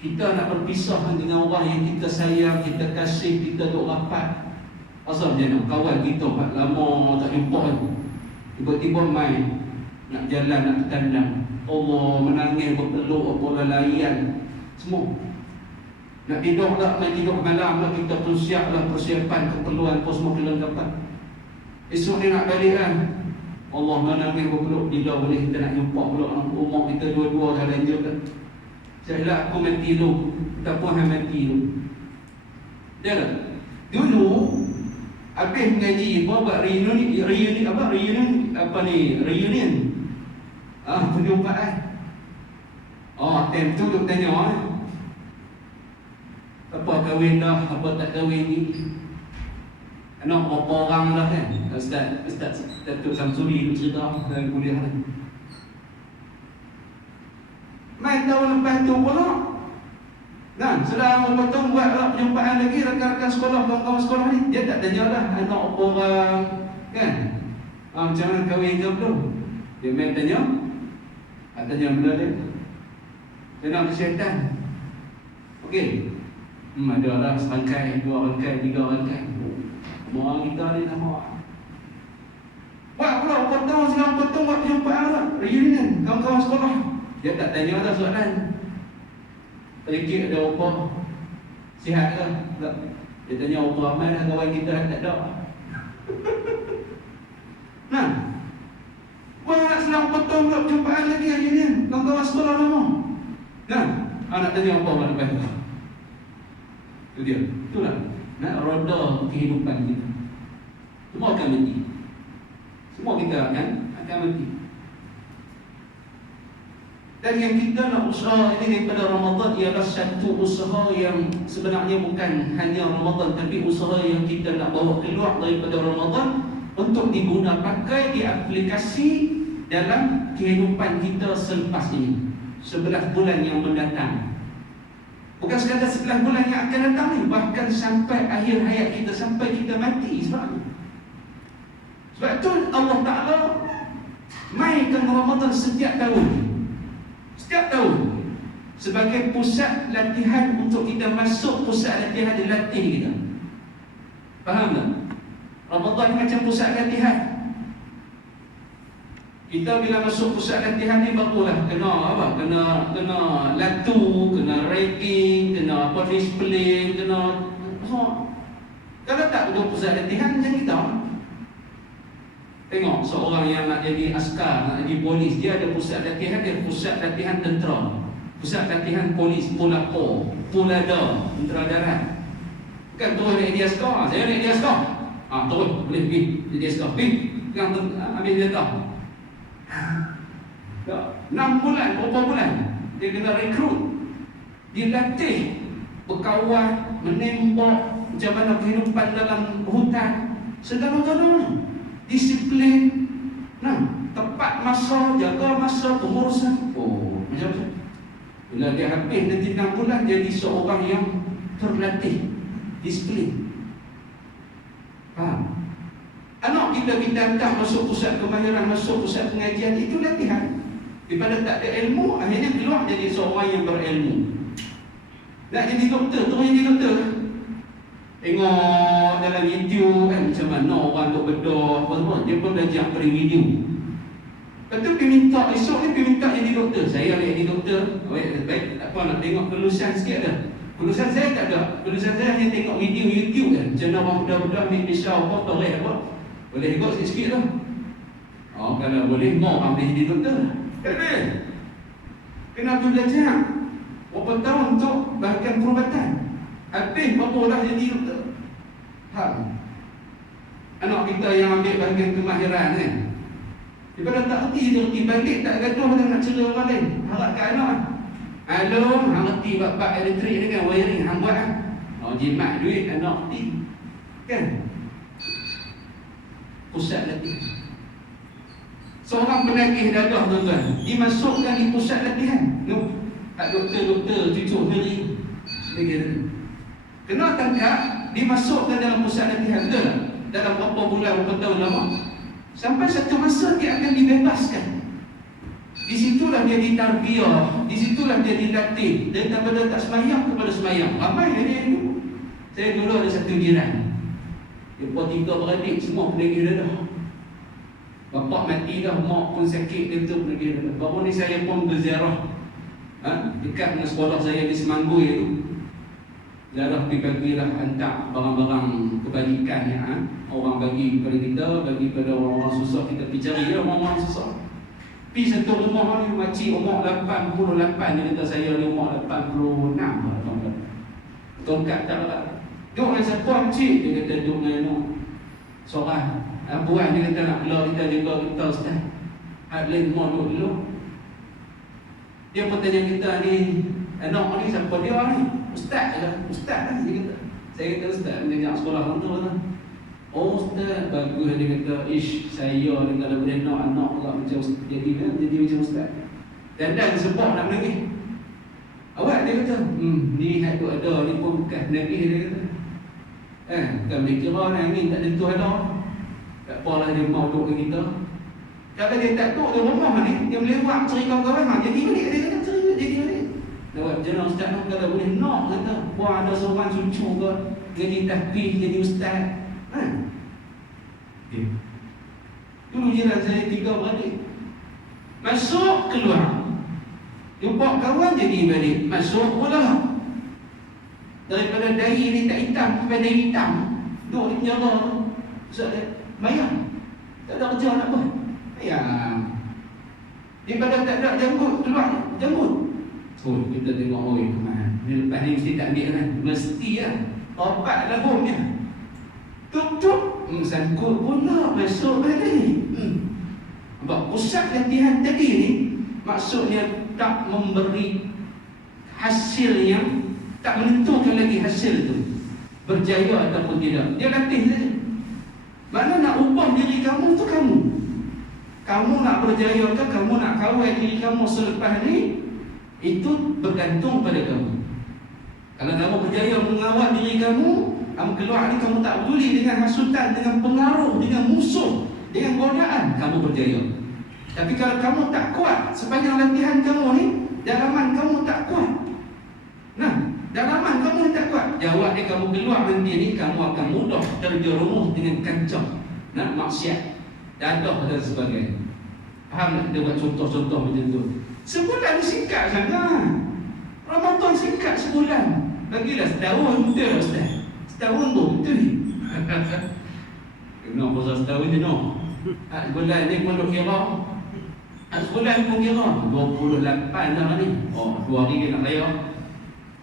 Kita nak berpisah dengan orang yang kita sayang, kita kasih, kita duk rapat. Asal macam mana? Kawan kita lama tak jumpa, tiba-tiba main nak jalan, nak tandang, Allah menangis, berpeluk, apa layan semua. Nak tidur tak, nak tidur malam lah, kita persiaplah persiapan keperluan apa semua kelengkapan. Esok ni nak balik kan, Allah menangis, berpeluk, bila boleh kita nak jumpa pula umur kita dua-dua dah lanjut kan. Saya aku mati dulu, tak pun mati dulu. Dia tak? Dulu habis mengaji buat reunion perjumpaan. Time tu duk tanya apa kahwin dah, apa tak kahwin ni. Anak berapa orang dah kan? Ustaz Datuk Samsuri duk cerita dalam kuliah ni. Main tahun lepas tu pula dan sedang berpotong buat perjumpaan lagi rakan-rakan sekolah, kawan-kawan sekolah ni. Dia tak tanya dah anak orang kan, macam mana kahwin ke belum. Dia main tanya benda dia nak kesihatan. Okey. Ada lah serangkai, 2 rangkai, 3 rangkai. Semua kita ni nama. Buat pula potong sekarang potong buat perjumpaan lah. Reunion, kawan-kawan sekolah. Dia tak tanya dah soalan. Perikik ada apa? Sihat ke? Tak. Dia tanya apa ramai dah kawan kita tak ada. Nah, buat sekarang potong buat perjumpaan lagi reunion, kawan-kawan sekolah lama. Nah, nak tanya apa orang lepas tu? Itu dia. Itulah. Nak roda kehidupan kita. Semua akan mati. Semua kita akan mati. Dan yang kita nak usaha ini daripada Ramadan ialah satu usaha yang sebenarnya bukan hanya Ramadan, tapi usaha yang kita nak bawa keluar daripada Ramadan untuk diguna pakai, diaplikasi dalam kehidupan kita selepas ini. 11 bulan yang mendatang. Bukan sekadar 11 bulan yang akan datang ni, bahkan sampai akhir hayat kita, sampai kita mati sebabnya. Sebab itu Allah Ta'ala mainkan Ramadan setiap tahun. Setiap tahun sebagai pusat latihan untuk kita masuk pusat latihan di latih kita. Faham tak? Ramadan ni macam pusat latihan. Kita bila masuk pusat latihan ni barulah kena apa? Kena latu, kena ranking, kena apa disiplin, kena apa. Kalau tak duduk pusat latihan macam kita. Tengok seorang yang nak jadi askar, nak jadi polis, dia ada pusat latihan, dia pusat latihan tentera, pusat latihan polis, Polapo, Polada, tentera darat. Bukan terus nak jadi askar, saya nak jadi askar. Terus boleh pergi jadi askar. Yang ambil senjata. 6 bulan, berapa bulan dia kena rekrut, dilatih berkawan, menembak, macam mana kehidupan dalam hutan, segala-galanya, disiplin, tepat masa, jaga masa, pengurusan. Macam-macam. Bila dia habis nanti 6 bulan, jadi seorang yang terlatih, disiplin. Faham? Anak kita hantar masuk pusat kemahiran, masuk pusat pengajian, itu latihan. Daripada tak ada ilmu, akhirnya keluar jadi seorang yang berilmu. Nak jadi doktor, terus jadi doktor. Tengok dalam YouTube kan, macam mana orang duk bedah, apa-apa, dia pun belajar dari video. Lepas tu pergi minta, esok ni pergi minta jadi doktor. Saya nak jadi doktor. Baik, tak apa, nak tengok kelulusan sikit dah. Kelulusan saya tak ada. Kelulusan saya hanya tengok video YouTube kan. Macam mana orang budak-budak ambil pisau apa, toreh apa. Boleh ikut sikit-sikit lah. Kalau boleh, mau ambil jadi doktor. Tak boleh. Kena belajar berapa tahun untuk bahagian perubatan. Habis barulah jadi doktor. Anak kita yang ambil bahagian kemahiran kan, daripada tak erti, dia erti balik, tak gaduh dia nak celah orang lain. Harap kat anak hang erti bab elektrik ni kan, wiring hang buat jimat duit anak erti kan. Pusat latihan. Seorang penagih dadah tuan-tuan dimasukkan di pusat latihan. Doktor-doktor cucuk hari kena tangkap, dimasukkan dalam pusat latihan. Betul tak? Dalam berapa bulan, berapa tahun lama, sampai satu masa dia akan dibebaskan. Di situlah dia ditarbiyah, di situlah dia dilatih daripada tak semayang kepada semayang. Ramai dia dulu. Saya dulu ada satu jiran, dia buat 3 beradik, semua penagih dadah. Bapak mati dah, mak pun sakit, dia tu penagih dadah. Baru ni saya pun berziarah dekat dengan sekolah saya di Semanggui tu. Ziarah pergi-bagilah hantar barang-barang kebajikan yang orang bagi kepada kita, bagi kepada orang-orang susah, kita pergi cari orang-orang susah. Pergi satu rumah ni, makcik umur 88, dia kata saya ni umur 86 lah. Tongkat tak lah. Duduk dengan siapa makcik? Dia kata duduk dengan seorang buat, dia kata nak belah kita, jaga kita ustaz. Adlin mau duduk dulu. Dia pun tanya kita ni, anak ni siapa dia ni? Ustaz lah, ustaz lah dia kata. Saya kata ustaz, dia jangan sekolah tentu lah. Oh ustaz, bagus dia kata. Saya ni kalau boleh nak anak pula macam ustaz, jadi macam ustaz. Dan sebab nak menangis. Awak dia kata, ni hati ada, ni pun bukan menangis dia kata. Bukan boleh kira nangis tak tentu ada. Tak apalah dia mau duduk dengan kita. Kalau dia tak duduk di rumah ni, dia melewat cari kawan-kawan, jadi balik dia kata cari jadi balik. Jawab jenah ustaz nak kata boleh nak kata. Wah ada seorang cucu ke jadi tahfiz, jadi ustaz. Okay. Dulu jiran saya 3 beradik. Masuk keluar. Jumpa kawan jadi balik. Masuk pula. Daripada dahi ni tak hitam kepada hitam. Duduk di penjara tu. Ustaz dia bayar. Tak ada kerja nak buat. Bayar. Daripada tak ada janggut keluar janggut. Oh, kita tengok kemana. Ni lepas ni mesti tak ambil kan. Mesti lah. Opat lahumnya. Tuk-tuk. Sangkut pula masuk balik. Sebab pusat latihan tadi ni maksudnya tak memberi hasil yang tak menentukan lagi hasil tu berjaya ataupun tidak. Dia latih saja. Mana nak ubah diri kamu tu kamu. Kamu nak berjaya ke, kamu nak kawal diri kamu selepas ni, itu bergantung pada kamu. Kalau kamu berjaya mengawal diri kamu, kamu keluar ni kamu tak peduli dengan hasutan, dengan pengaruh, dengan musuh, dengan godaan, kamu berjaya. Tapi kalau kamu tak kuat, sepanjang latihan kamu ni, dalaman kamu tak kuat. Nah, dalaman kamu tak kuat, jawab dia kamu keluar nanti ni, kamu akan mudah terjerumus dengan kancah maksiat, dadah dan sebagainya. Faham tak? Dia buat contoh-contoh macam tu. Sebulan singkat sangat. Ramadan singkat sebulan. Lagilah setahun betul Ustaz. Setahun tu betul. Kenapa pasal setahun je no? Sebulan ni pun duk kira. Sebulan pun kira 28 dah ni. Oh, 2 hari nak raya.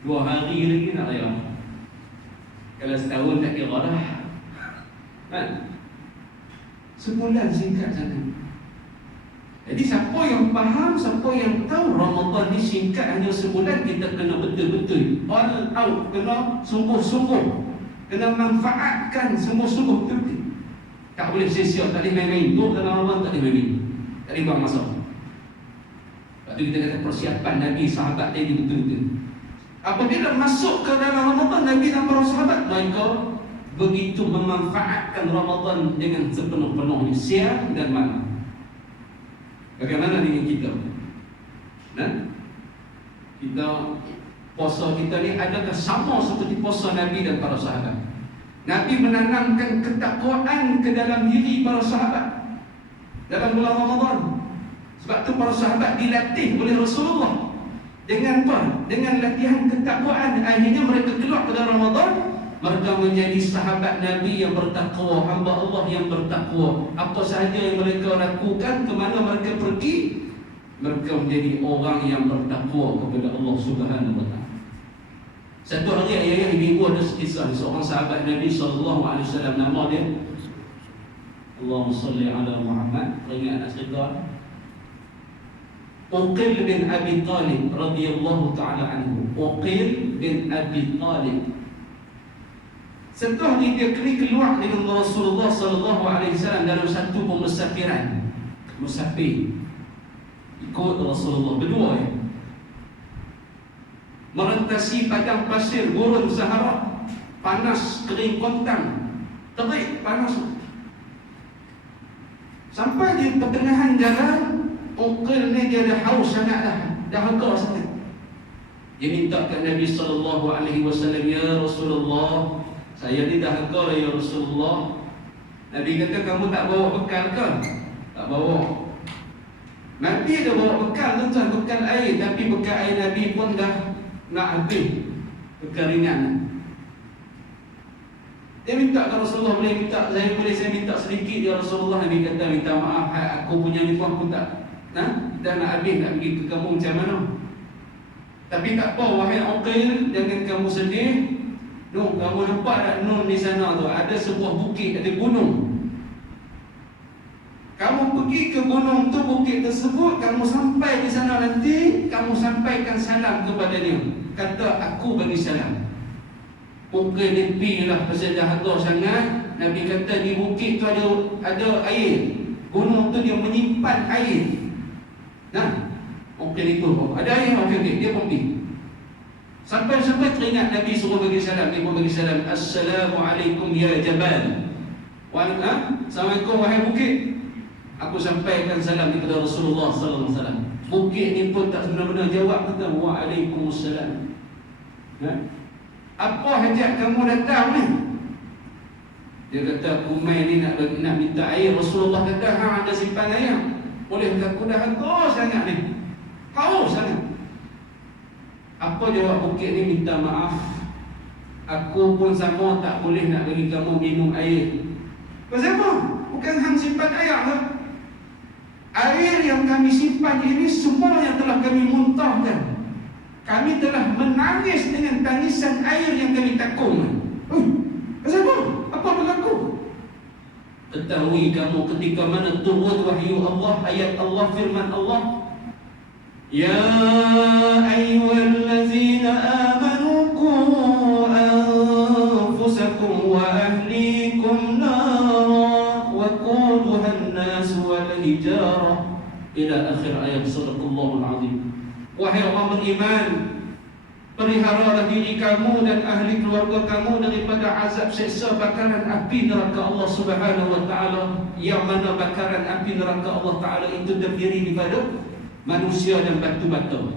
2 hari lagi nak raya. Kalau setahun tak kira dah. Sebulan singkat sangat. Jadi siapa yang faham, siapa yang tahu Ramadan ni singkat hanya sebulan, kita kena betul-betul all out, kena sungguh-sungguh, kena manfaatkan sungguh-sungguh betul-betul. Tak boleh sia-sia, tak boleh main-main. Duduk dalam Ramadan tak boleh main-main, tak boleh buang masa. Lepas tu kita kata persiapan Nabi, sahabat tadi betul-betul. Apabila masuk ke dalam Ramadan, Nabi dan para sahabat mereka begitu memanfaatkan Ramadan dengan sepenuh-penuhnya, siang dan malam. Bagaimana dengan kita? Kita puasa kita ni adakah sama seperti puasa Nabi dan para sahabat? Nabi menanamkan ketakwaan ke dalam diri para sahabat dalam bulan Ramadan. Sebab tu para sahabat dilatih oleh Rasulullah dengan apa? Dengan latihan ketakwaan. Akhirnya mereka keluar pada Ramadan, mereka menjadi sahabat Nabi yang bertakwa, hamba Allah yang bertakwa. Apa sahaja yang mereka lakukan, ke mana mereka pergi, mereka menjadi orang yang bertakwa kepada Allah Subhanahu wa taala. Satu hari ayah ibu ada kisah seorang sahabat Nabi SAW, nama dia Allahumma salli ala Muhammad. Ingat nak cerita? Uqil bin Abi Talib radhiyallahu taala anhu. Uqil bin Abi Talib. Setelah dia keluar dengan Rasulullah SAW dalam satu pemusafiran, musafir ikut Rasulullah berdua merentasi padang pasir gurun Sahara, panas kering kontang, terik panas. Sampai di pertengahan jalan, Uqil ni dia dah haus sangat dah haga sangat. Dia minta ke Nabi SAW, ya Rasulullah, saya ni dah haga ya Rasulullah. Nabi kata, kamu tak bawa bekal ke? Tak bawa. Nabi dah bawa bekal, tuan, bekal air. Tapi bekal air Nabi pun dah nak habis, kekeringan. Dia minta ke Rasulullah, boleh minta saya minta sedikit ya Rasulullah. Nabi kata, minta maaf, aku punya ni pun aku tak nak habis, nak pergi ke kamu macam mana. Tapi tak apa, wahai Uqil, jangan kamu sedih. Nun, kamu nampak tak Nun di sana tu? Ada sebuah bukit, ada gunung. Kamu pergi ke gunung tu, bukit tersebut, kamu sampai di sana nanti, kamu sampaikan salam kepada dia. Kata, aku bagi salam. Mungkin dia pergilah pasal dahaga sangat. Nabi kata di bukit tu ada air. Gunung tu dia menyimpan air. Mungkin itu ada air, okey, dia pun pergi. Sampai teringat Nabi suruh bagi salam. Dia pun bagi salam, Assalamualaikum ya Jabal. Assalamualaikum wahai bukit. Aku sampaikan salam kepada Rasulullah sallallahu alaihi wasallam. Bukit ni pun tak benar-benar jawab, kata waalaikumsalam. Apa hajat kamu datang ni? Dia kata, Umay ni nak minta air. Rasulullah kata, ada simpan air. Boleh aku dah haus sangat ni, haus sangat. Apa jawab bukit ni? Minta maaf, aku pun sama tak boleh nak bagi kamu minum air. Pasal apa? Bukan hang simpan air ke? Air yang kami simpan ini semuanya telah kami muntahkan. Kami telah menangis dengan tangisan air yang kami takung. Pasal apa? Apa berlaku? Ketahui kamu ketika mana turun wahyu Allah, ayat Allah, firman Allah, Ya ayyuhallazina amanu qu anfusakum wa ahlikum nara wa quduha an-nas wal hijarah ila akhir ayat. Sadaqallahul azim. Wahai orang beriman, peliharalah diri kamu dan ahli keluarga kamu daripada azab seksa bakaran api neraka Allah Subhanahu wa taala, yang mana bakaran api neraka Allah taala itu terdiri daripada manusia dan batu-batu.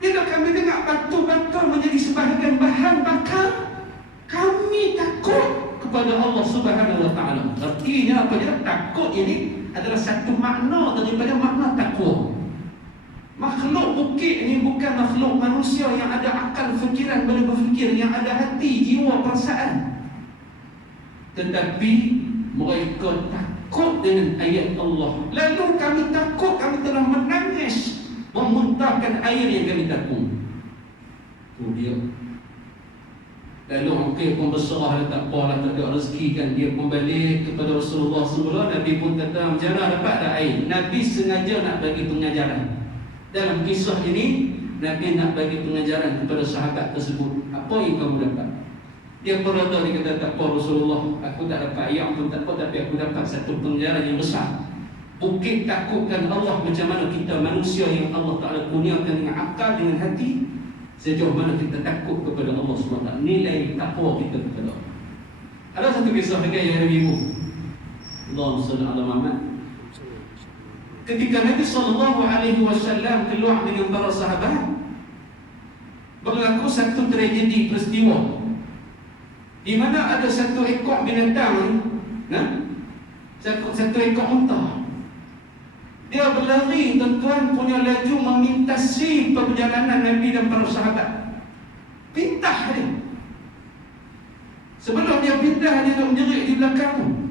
Bila kami dengar batu-batu menjadi sebahagian bahan bakar, kami takut kepada Allah Subhanahu wa taala. Artinya apa dia? Takut ini adalah satu makna daripada makna takwa. Makhluk bukit ni bukan makhluk manusia yang ada akal fikiran, boleh berfikir, yang ada hati, jiwa, perasaan. Tetapi mereka takut dengan ayat Allah. Lalu kami takut, kami telah menangis, memuntahkan air yang kami takut. Itu dia. Lalu okey pun berserah, tak apalah, tak ada rezeki kan. Dia pun balik kepada Rasulullah SAW. Nabi pun kata, macam mana dapat tak air? Nabi sengaja nak bagi pengajaran. Dalam kisah ini, Nabi nak bagi pengajaran kepada sahabat tersebut. Apa yang kamu dapat? Dia berkata, dia kata, tak apa Rasulullah, aku tak dapat ayam pun tak apa, tapi aku dapat satu pengajaran yang besar. Bukit takutkan Allah macam mana kita manusia yang Allah Ta'ala kurniakan dengan akal, dengan hati. Sejauh mana kita takut kepada Allah SWT. Nilai takwa kita kepada Allah. Ada satu kisah lagi yang hari minggu. Allahumma salli ala Muhammad. Ketika Nabi SAW keluar dengan para sahabat, berlaku satu tragedi peristiwa di mana ada satu ekor binatang, satu ekor unta. Dia berlari, tuan-tuan, punya laju memintasi perjalanan Nabi dan para sahabat. Pintah dia. Sebelum dia pindah, dia duduk menjerit di belakang.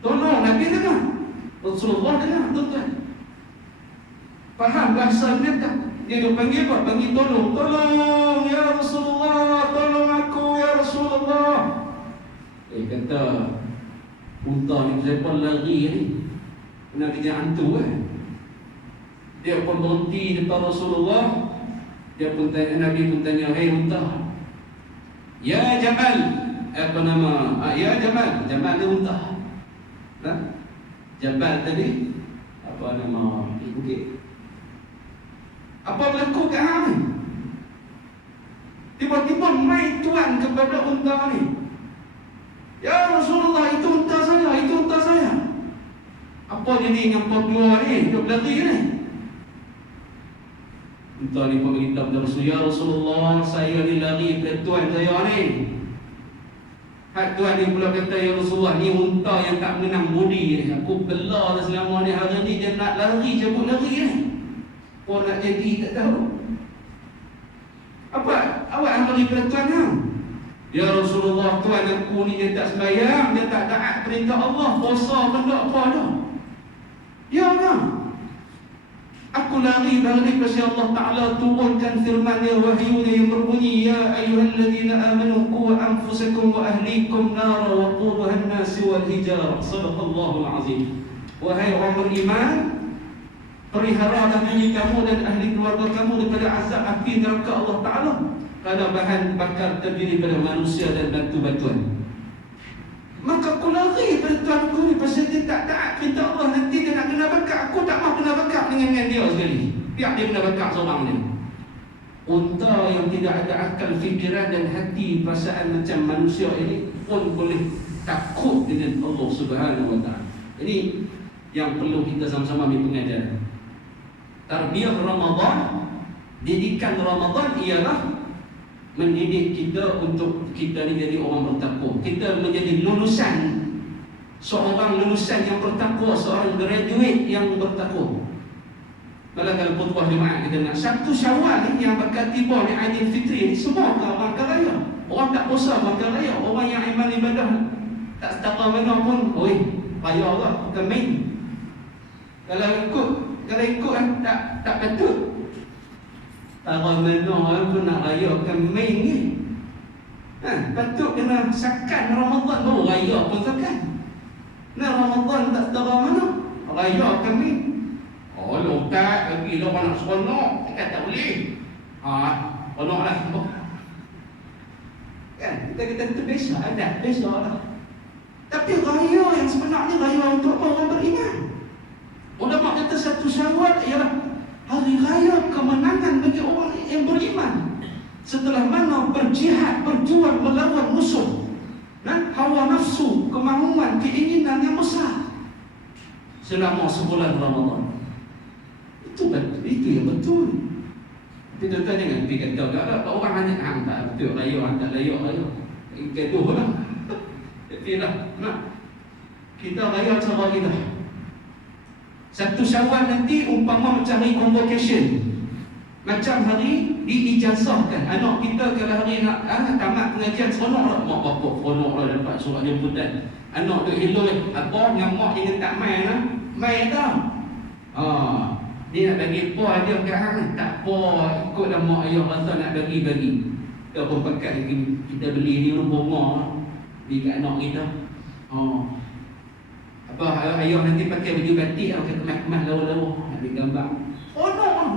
Tolong, Nabi dengar, Rasulullah dengar, tuan-tuan. Faham bahasa binatang. Dia duduk panggil apa? Panggil tolong. Tolong ya Rasulullah, tolong aku ya Rasulullah. Kata unta ni, saya pun lari ni, nak kejar hantu kan. Dia pun berhenti depan Rasulullah. Dia pun tanya, Nabi pun tanya, hei unta, ya Jamal, apa nama? Ya Jamal. Jamal ni unta. Jabal tadi apa nama? Bukit. Apa berlaku kat hang ni? Tiba-tiba mai tuan kepada unta ni. Ya Rasulullah, itu unta saya, itu unta saya. Apa jadi dengan dua ni? Dia berlari ni. Unta ni pun beritahu kepada Rasulullah, ya Rasulullah, saya ni lari kepada tuan saya ni. Hak tuan ni pula kata, ya Rasulullah, ni unta yang tak mengenang budi ni. Aku bela dah selama ni, hari ni dia nak lari, cabut lari ni. Apa nak jadi tak tahu. Apa? Awak yang lari kepada tuan ni? Ya Rasulullah, tuan aku ni dia tak sembahyang, dia tak taat perintah Allah, puasa benda apa dah. Ya kan? Aku lari balik kepada Allah Ta'ala, turunkan firman-Nya, wahyu-Nya yang berbunyi, ya ayyuhalladzina amanu qu anfusakum wa ahlikum nara wa quduha an-nas wal hijarah. Sadaqallahul azim. Wahai orang beriman, peliharalah diri kamu dan ahli keluarga kamu daripada azab api neraka Allah Ta'ala, kerana bahan bakar terdiri daripada manusia dan batu-batuan. Maka aku lari pada tuanku ni, pasal dia tak taat perintah Allah. Nanti dia nak kena bakar, aku tak mahu kena bakar dengan dia sekali. Biar dia kena bakar seorang ni. Unta yang tidak ada akal fikiran dan hati perasaan macam manusia ini pun boleh takut dengan Allah Subhanahu wa ta'ala. Ini yang perlu kita sama-sama ambil pengajaran. Tarbiyah Ramadan, didikan Ramadan ialah mendidik kita untuk kita ni jadi orang bertakwa. Kita menjadi seorang lulusan yang bertakwa, seorang graduate yang bertakwa. Malah kalau khutbah Jumaat kita nak 1 Syawal ni yang bakal tiba ni Aidilfitri ni, semua orang akan raya. Orang tak puasa makan raya, orang yang amal ibadah tak setara mana pun, oi, raya Allah, bukan main. Kalau ikut tak patut. Tara mana orang pun nak raya, bukan main ni. Patut kena sakan Ramadan baru raya pun sakan. Nah, Ramadan tak setara mana, raya bukan main. Oh, tak, lagi orang nak seronok, tak boleh. Seronoklah. Kan, kita biasa, ada biasa lah. Tapi raya yang sebenarnya raya untuk orang beriman. Ulama kata 1 Syawal ialah hari raya kemenangan bagi orang yang beriman. Setelah mana berjihad, berjuang melawan musuh, hawa nafsu, kemahuan, keinginan yang besar selama sebulan Ramadan. Itu yang betul. Tapi tuan-tuan jangan pergi kata orang hanya tak betul raya, tak layak raya. Gaduh lah. Tapi lah, kita raya cara kita. 1 Syawal nanti umpama macam hari convocation, macam hari diijazahkan. Anak kita kalau hari nak tamat pengajian, seronok lah. Mak bapak seronok lah dapat surat jemputan. Anak tu elok, abah dengan mak jangan tak main lah. Main tau. Dia nak bagi apa dia kat hang, tak apa, ikutlah mak ayah rasa nak bagi. Kita pun pakai kita beli ni rumah di kat anak kita. Ayah nanti pakai baju batik, pakai kemas-kemas lawa-lawa, nak ambil gambar.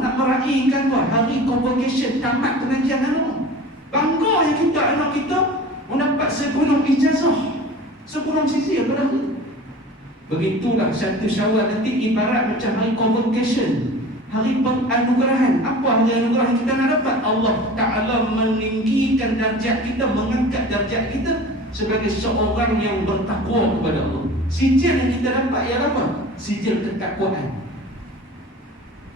Nak meraihkan hari convocation tamat pengajian anak. Bangga yang kita, anak kita mendapat segunung ijazah, segunung sisi pada hari. Begitulah 1 Syawal nanti ibarat macam hari convocation, hari penganugerahan. Apa hari anugerahan kita nak dapat? Allah Ta'ala meninggikan darjat kita, mengangkat darjat kita sebagai seorang yang bertakwa kepada Allah. Sijil yang kita dapat ialah apa? Sijil ketakwaan.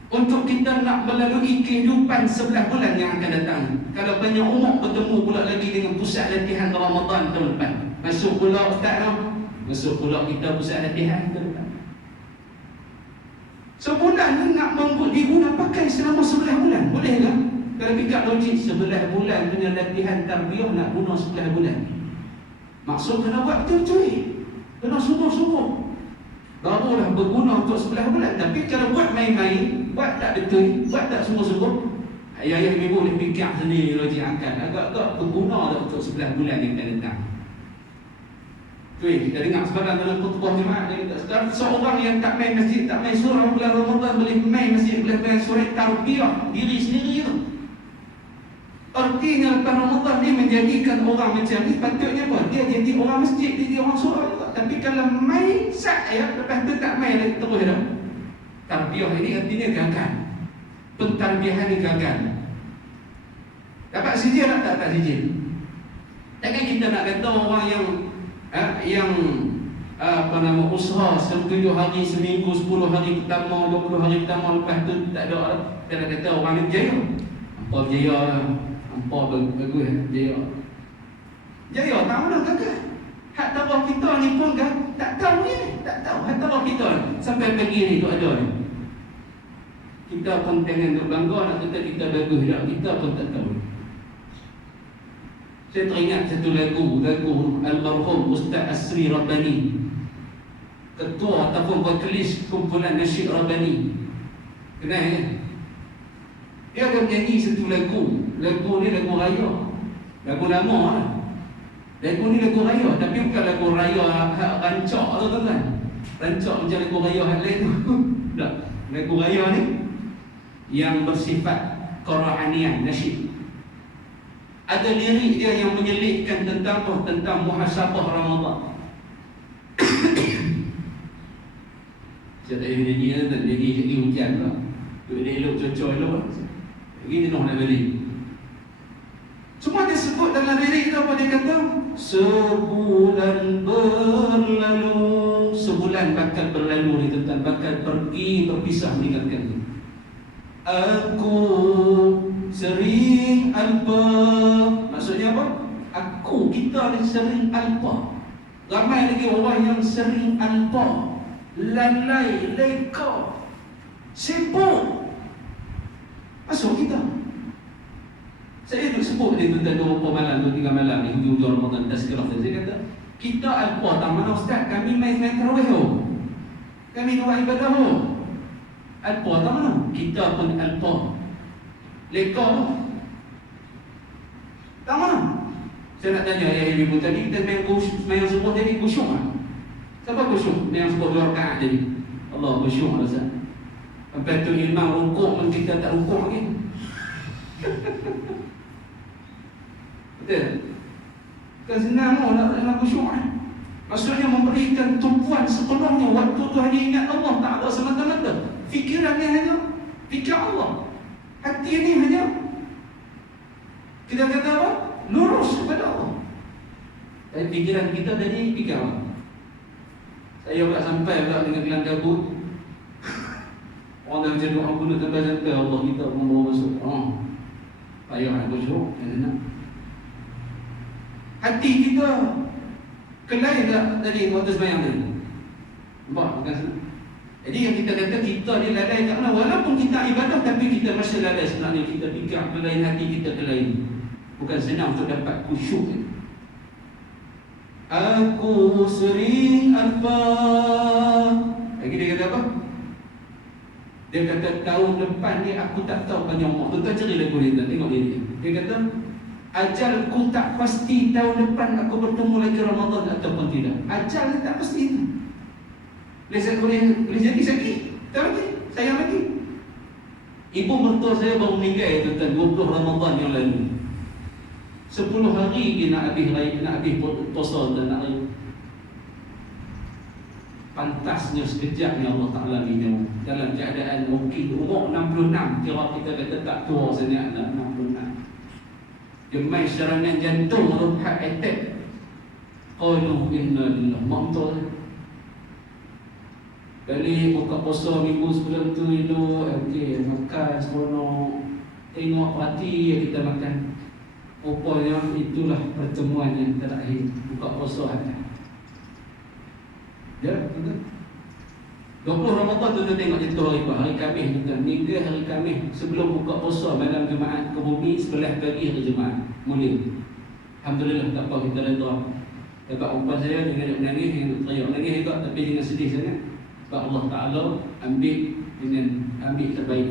Untuk kita nak melalui kehidupan 11 bulan yang akan datang. Kalau banyak umur bertemu pula lagi dengan pusat latihan Ramadan tahun depan. Masuk pula Ustaz no? Masuk pula kita pusat latihan tahun depan. Sebulan ni nak diguna pakai selama 11 bulan. Boleh tak? Kalau fikir logik 11 bulan punya latihan tarbiyah nak guna 11 bulan. Maksud kena buat betul-betul. Kena sungguh-sungguh. Barulah berguna untuk 11 bulan. Tapi kalau buat main-main, buat tak betul, buat tak sungguh-sungguh, ayah-ayah ibu boleh fikir sendiri logik angkat. Agak-agak berguna tak untuk 11 bulan yang akan datang. Kita dengar sekarang dalam khutbah Jumaat, sekarang seorang yang tak main masjid, tak main surah bulan Ramadan, boleh main masjid, boleh main surah tarbiyah diri sendiri tu. Artinya lepas Ramadan ni menjadikan orang macam ni, patutnya apa? Dia jadi orang masjid, dia jadi orang surah juga. Tapi kalau main sat lepas tu tak main lagi terus dah. Tarbiyah ini artinya gagal. Pentarbiyahan ni gagal. Dapat sijil tak dapat sijil? Takkan kita nak kata orang yang usaha 7 hari seminggu, 10 hari pertama, 20 hari pertama, lepas tu tak ada, kita nak kata orang ni berjaya. Hampa berjaya, hampa bagus berjaya. Jaya tak mana gagal. Hak tahu kita ni pun tak tahu ni, tak tahu. Hak tahu kita ni sampai pagi ni tu ada ni. Kita pun tengah nak bangga nak kata kita bagus tak, kita pun tak tahu. Saya teringat satu lagu almarhum Ustaz Asri Rabbani, ketua ataupun vokalis kumpulan nasyid Rabbani. Kenal kan? Dia akan menyanyi satu lagu ni lagu raya, lagu lama lah. Lagu ni lagu raya, tapi bukan lagu raya rancak tu kan. Rancak macam lagu raya yang lain tu. Tak, lagu raya ni yang bersifat Qur'anian, nasyid. Ada lirik dia yang menyelitkan tentang muhasabah Ramadan. Saya tak nyanyi tak jadi hujan lah. Dia elok cuaca elok. Lagi dia nak balik. Semua dia sebut dalam lirik itu apa dia kata? Sebulan berlalu, sebulan bakal berlalu ni tentang bakal pergi berpisah meninggalkan ni. Aku sering alpa. Maksudnya apa? Kita ni sering alpa. Ramai lagi orang yang sering alpa, lalai, leka, sibuk. Masuk kita. Saya duduk sebut dia tuan-tuan 2 malam, 2-3 malam ni, hujung-hujung Ramadan tazkirah. Saya kata, kita alpa tak mana ustaz, kami main tarawih tu. Kami buat ibadah tu. Alpa tak mana? Kita pun alpa. Leka tu. Tak mana? Saya nak tanya ayah ibu tadi, kita main subuh tadi khusyuk tak? Siapa khusyuk? Main subuh 2 rakaat tadi. Allah khusyuk rasa. Sampai tu imam rukuk pun kita tak rukuk lagi. Betul? Bukan senang nak khusyuk. Maksudnya memberikan tumpuan sepenuhnya. Waktu tu hanya ingat Allah, tak ada semata-mata. Fikirannya hanya fikir Allah. Hati ini hanya kita kata apa? Lurus kepada Allah. Dan fikiran kita tadi fikir apa? Saya pula sampai pula dengan kelang kabut. Orang dah macam doa guna sampai Allah kita membawa masuk. Payah nak khusyuk. Hati kita kelai tak tadi waktu sembahyang tadi? Nampak? Bukan senang. Jadi yang kita kata kita ni lalai tak mana. Walaupun kita ibadah tapi kita masih lalai sebenarnya. Kita fikir kelai hati kita kelai. Bukan senang untuk dapat khusyuk. Aku sering alpa. Lagi dia kata apa? Dia kata tahun depan ni aku tak tahu panjang umur. Tuan-tuan cari lagu dia, tengok dia. Dia kata ajalku tak pasti tahun depan aku bertemu lagi Ramadan ataupun tidak. Ajal ni tak pasti. Boleh jadi sakit. Tak lagi, sayang lagi. Ibu mertua saya baru meninggal tuan-tuan 20 Ramadan yang lalu. 10 hari dia nak habis puasa dan nak raya. Pantasnya sekejap ni Allah Ta'ala minum dalam keadaan mungkin umur 66. Kira kita kata tak tua sangat lah 66. Dia main serangan jantung tu, heart attack. Qalu inna lillahi mamtul. Kali buka puasa minggu sebelum tu elok, okey, makan seronok. Tengok perhati yang kita makan. Rupanya itulah pertemuan yang terakhir buka puasa hari. Ya, betul. 20 Ramadan tu tengok itu hari Khamis tuan. Minggu hari Khamis sebelum buka puasa malam Jumaat ke bumi 11 pagi hari Jumaat. Mulia. Alhamdulillah tak apa kita redha. Dapat umpan saya dengan menangis, dengan teriak menangis juga tapi dengan sedih sangat. Sebab Allah Ta'ala ambil terbaik.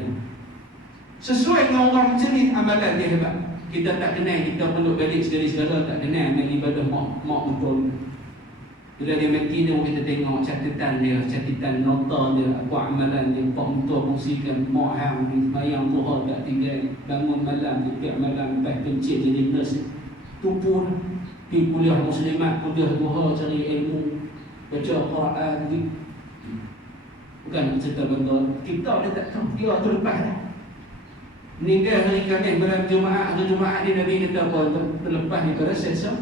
Sesuai dengan orang macam ni amalan dia hebat. Kita tak kenal, kita penduk balik segala-segala tak kenal dengan ibadah mak betul. Bila dia mati dia kita tengok catatan dia, catatan nota dia, apa amalan dia, pak mentua kongsikan mak hang ni sembahyang duha tak tinggal, bangun malam tiap malam lepas kencing jadi nurse. Tumpu pergi kuliah muslimat, kuliah duha cari ilmu, baca Quran ni. Bukan cerita benda kita dia tak tahu, dia tu lepas dah. Meninggal hari Khamis malam Jumaat, hari Jumaat ni Nabi kata apa terlepas daripada sesa.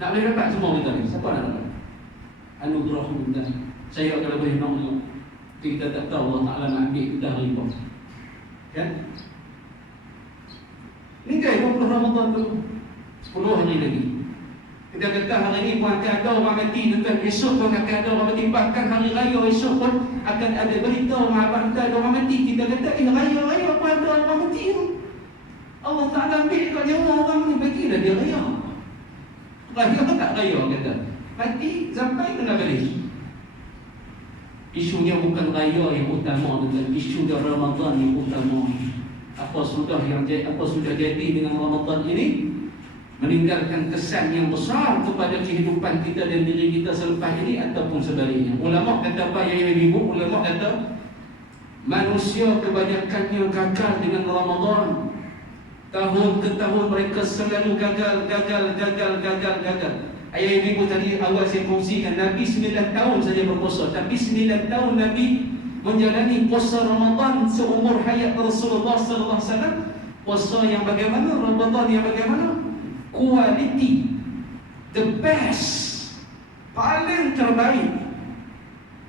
Tak boleh dapat semua kita ni. Siapa nak dapat? Anugerah minta. Saya kalau boleh nak kita tak tahu Allah Ta'ala nak ambil kita hari pun. Kan? Meninggal 20 Ramadan tu 10 hari lagi. Kita kata hari ni pun akan ada orang mati, tuan. Esok pun akan ada orang mati. Bahkan hari raya esok pun akan ada berita orang ada orang mati. Kita kata raya apa ada orang mati tu. Allah Ta'ala ambil kat nyawa orang ni, bagilah dia raya. Raya tak raya kata. Mati sampai kena balik. Isunya bukan raya yang utama, tuan. Isu dia Ramadan yang utama. Apa sudah jadi dengan Ramadan ini? Meninggalkan kesan yang besar kepada kehidupan kita dan diri kita selepas ini ataupun sebaliknya. Ulama kata apa ya ibu? Ulama kata manusia kebanyakannya gagal dengan Ramadan. Tahun ke tahun mereka selalu gagal. Ayah ibu tadi awal saya kongsikan Nabi 9 tahun saja berpuasa, tapi 9 tahun Nabi menjalani puasa Ramadan seumur hayat Rasulullah sallallahu alaihi wasallam. Puasa yang bagaimana? Ramadan yang bagaimana? Quality, the best, paling terbaik.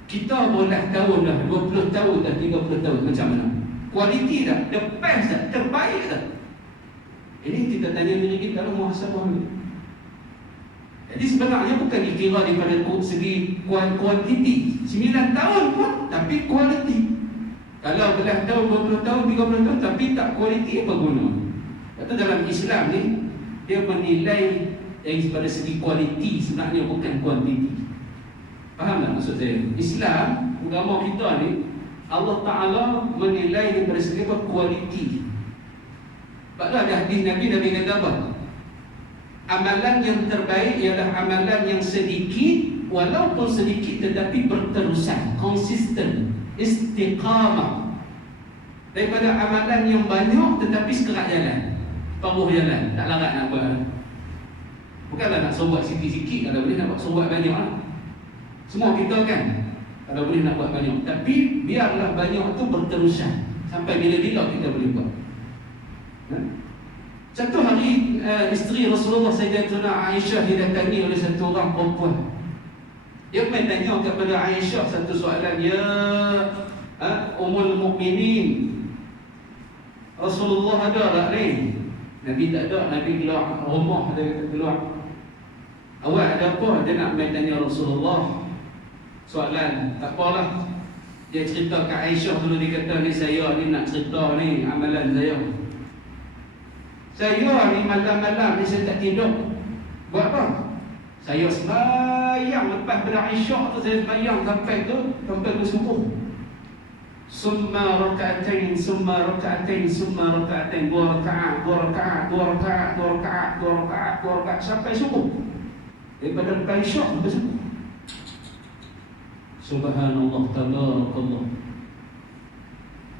Kita berulang tahun dah, 20 tahun dah, 30 tahun, macam mana? Kualiti dah, the best dah, terbaik dah. Ini kita tanya diri kita dalam muhasabah ni. Jadi sebenarnya bukan dikira daripada segi kuantiti 9 tahun pun, tapi kualiti. Kalau belah tahun, 20 tahun, 30 tahun, tapi tak kualiti, apa guna? Kata dalam Islam ni, dia menilai daripada segi kualiti, sebenarnya bukan kuantiti. Faham tak maksud saya? Islam, agama kita ni, Allah Ta'ala menilai daripada segi apa? Kualiti. Sebab ada hadis Nabi kata apa? Amalan yang terbaik ialah amalan yang sedikit, walaupun sedikit tetapi berterusan, konsisten, istiqamah, daripada amalan yang banyak tetapi sekerat jalan, paruh jalan, tak larat nak buat. Bukanlah nak sobat sikit-sikit, kalau boleh nak buat sobat banyak lah. Semua kita kan, kalau boleh nak buat banyak, tapi biarlah banyak tu berterusan. Sampai bila-bila kita boleh buat. Satu hari isteri Rasulullah Sayyidatuna Aisyah didatangi oleh satu orang perempuan. Dia main tanya kepada Aisyah satu soalan, ya Ummul Mukminin, Rasulullah ada tak ni? Nabi tak ada, Nabi keluar rumah, dia keluar. Awak ada apa? Dia nak main tanya Rasulullah soalan. Tak apalah, dia cerita kat Aisyah dulu. Dia kata, ni saya ni nak cerita ni amalan saya. Saya ni malam-malam ni saya tak tidur. Buat apa? Saya sembahyang lepas pada Aisyah tu, saya sembahyang sampai ke subuh. Summa raka'atain, summa raka'atain, summa raka'atain, 2 rakaat, 2 rakaat, 2 rakaat, 2 rakaat, 2 rakaat, 2 rakaat sampai subuh. Daripada lepas Aisyah sampai subuh. Subhanallah, tabarakallah.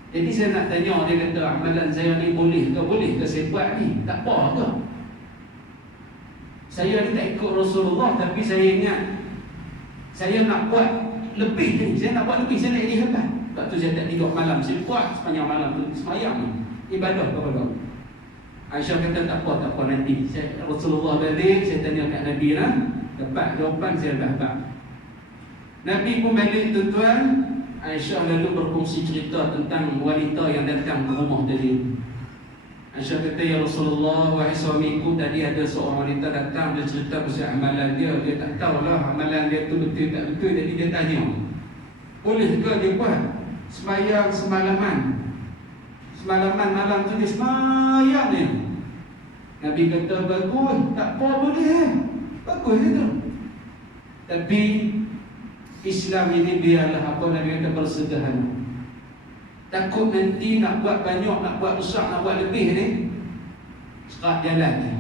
Jadi saya nak tanya, dia kata amalan saya ni boleh ke saya buat ni? Tak apa ke? Saya ni tak ikut Rasulullah, tapi saya ingat saya nak buat lebih ni. Saya nak buat lebih, saya nak jadi hebat. Sebab tu saya tak tidur malam, saya buat sepanjang malam tu semayang ni, ibadah kepada Allah. Aisyah kata tak apa nanti Rasulullah balik, saya tanya kat Nabi lah, dapat jawapan saya dapat. Nabi pun balik tuan-tuan. Aisyah lalu berkongsi cerita tentang wanita yang datang ke rumah tadi. Aisyah kata, ya Rasulullah, wahai suamiku, tadi ada seorang wanita datang, dia cerita pasal amalan dia. Dia tak tahulah amalan dia tu betul tak betul. Jadi dia tanya, boleh ke dia buat sembahyang semalaman malam tu dia sembahyang dia. Nabi kata, bagus, tak apa, boleh bagus itu. Tapi Islam ini biarlah apa Nabi kata bersederhana. Takut nanti nak buat banyak, nak buat besar, nak buat lebih ni, sekat jalan ni.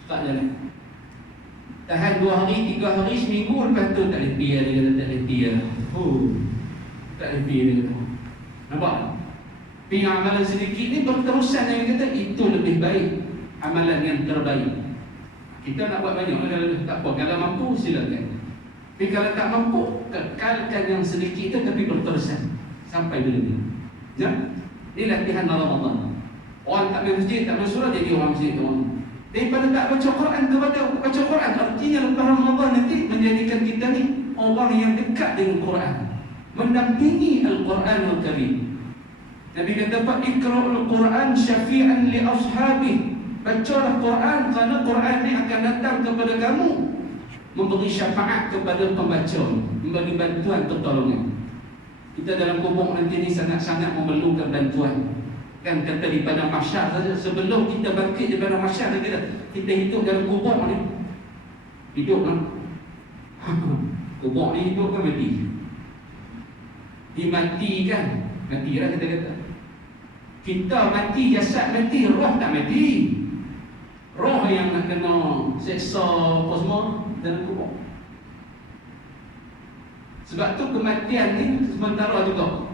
Sekat jalan. Tahan 2 hari, 3 hari, seminggu, lepas tu tak letih. Dia kata tak letih. Tak letih dia kata. Nampak? Tapi amalan sedikit ni berterusan. Nabi kata itu lebih baik, amalan yang terbaik. Kita nak buat banyak, tak apa, kalau mampu silakan. Tapi kalau tak mampu, kekalkan yang sedikit itu tapi berterusan sampai bila-bila. Ya? Ini latihan Ramadan. Orang tak pergi masjid, tak pergi surah, jadi orang masjid orang. Daripada tak baca Quran kepada baca Quran, artinya lepas Ramadan nanti menjadikan kita ni orang yang dekat dengan Quran, mendampingi Al-Quran Al-Karim. Nabi kata, "Iqra'ul Quran syafi'an li ashabi." Bacalah Quran kerana Quran ni akan datang kepada kamu, memberi syafaat kepada pembaca, memberi bantuan pertolongan. Kita dalam kubur nanti ni sangat-sangat memerlukan bantuan. Kan kata di padang mahsyar saja, sebelum kita bangkit di padang mahsyar, kita hidup dalam kubur ni. Hidup kan? Kubur ni hidup kan mati? Dimatikan. Mati lah kita kata. Kita mati, jasad mati, roh tak mati. Roh yang nak kena seksa apa semua dalam kubur. Sebab tu kematian ni sementara juga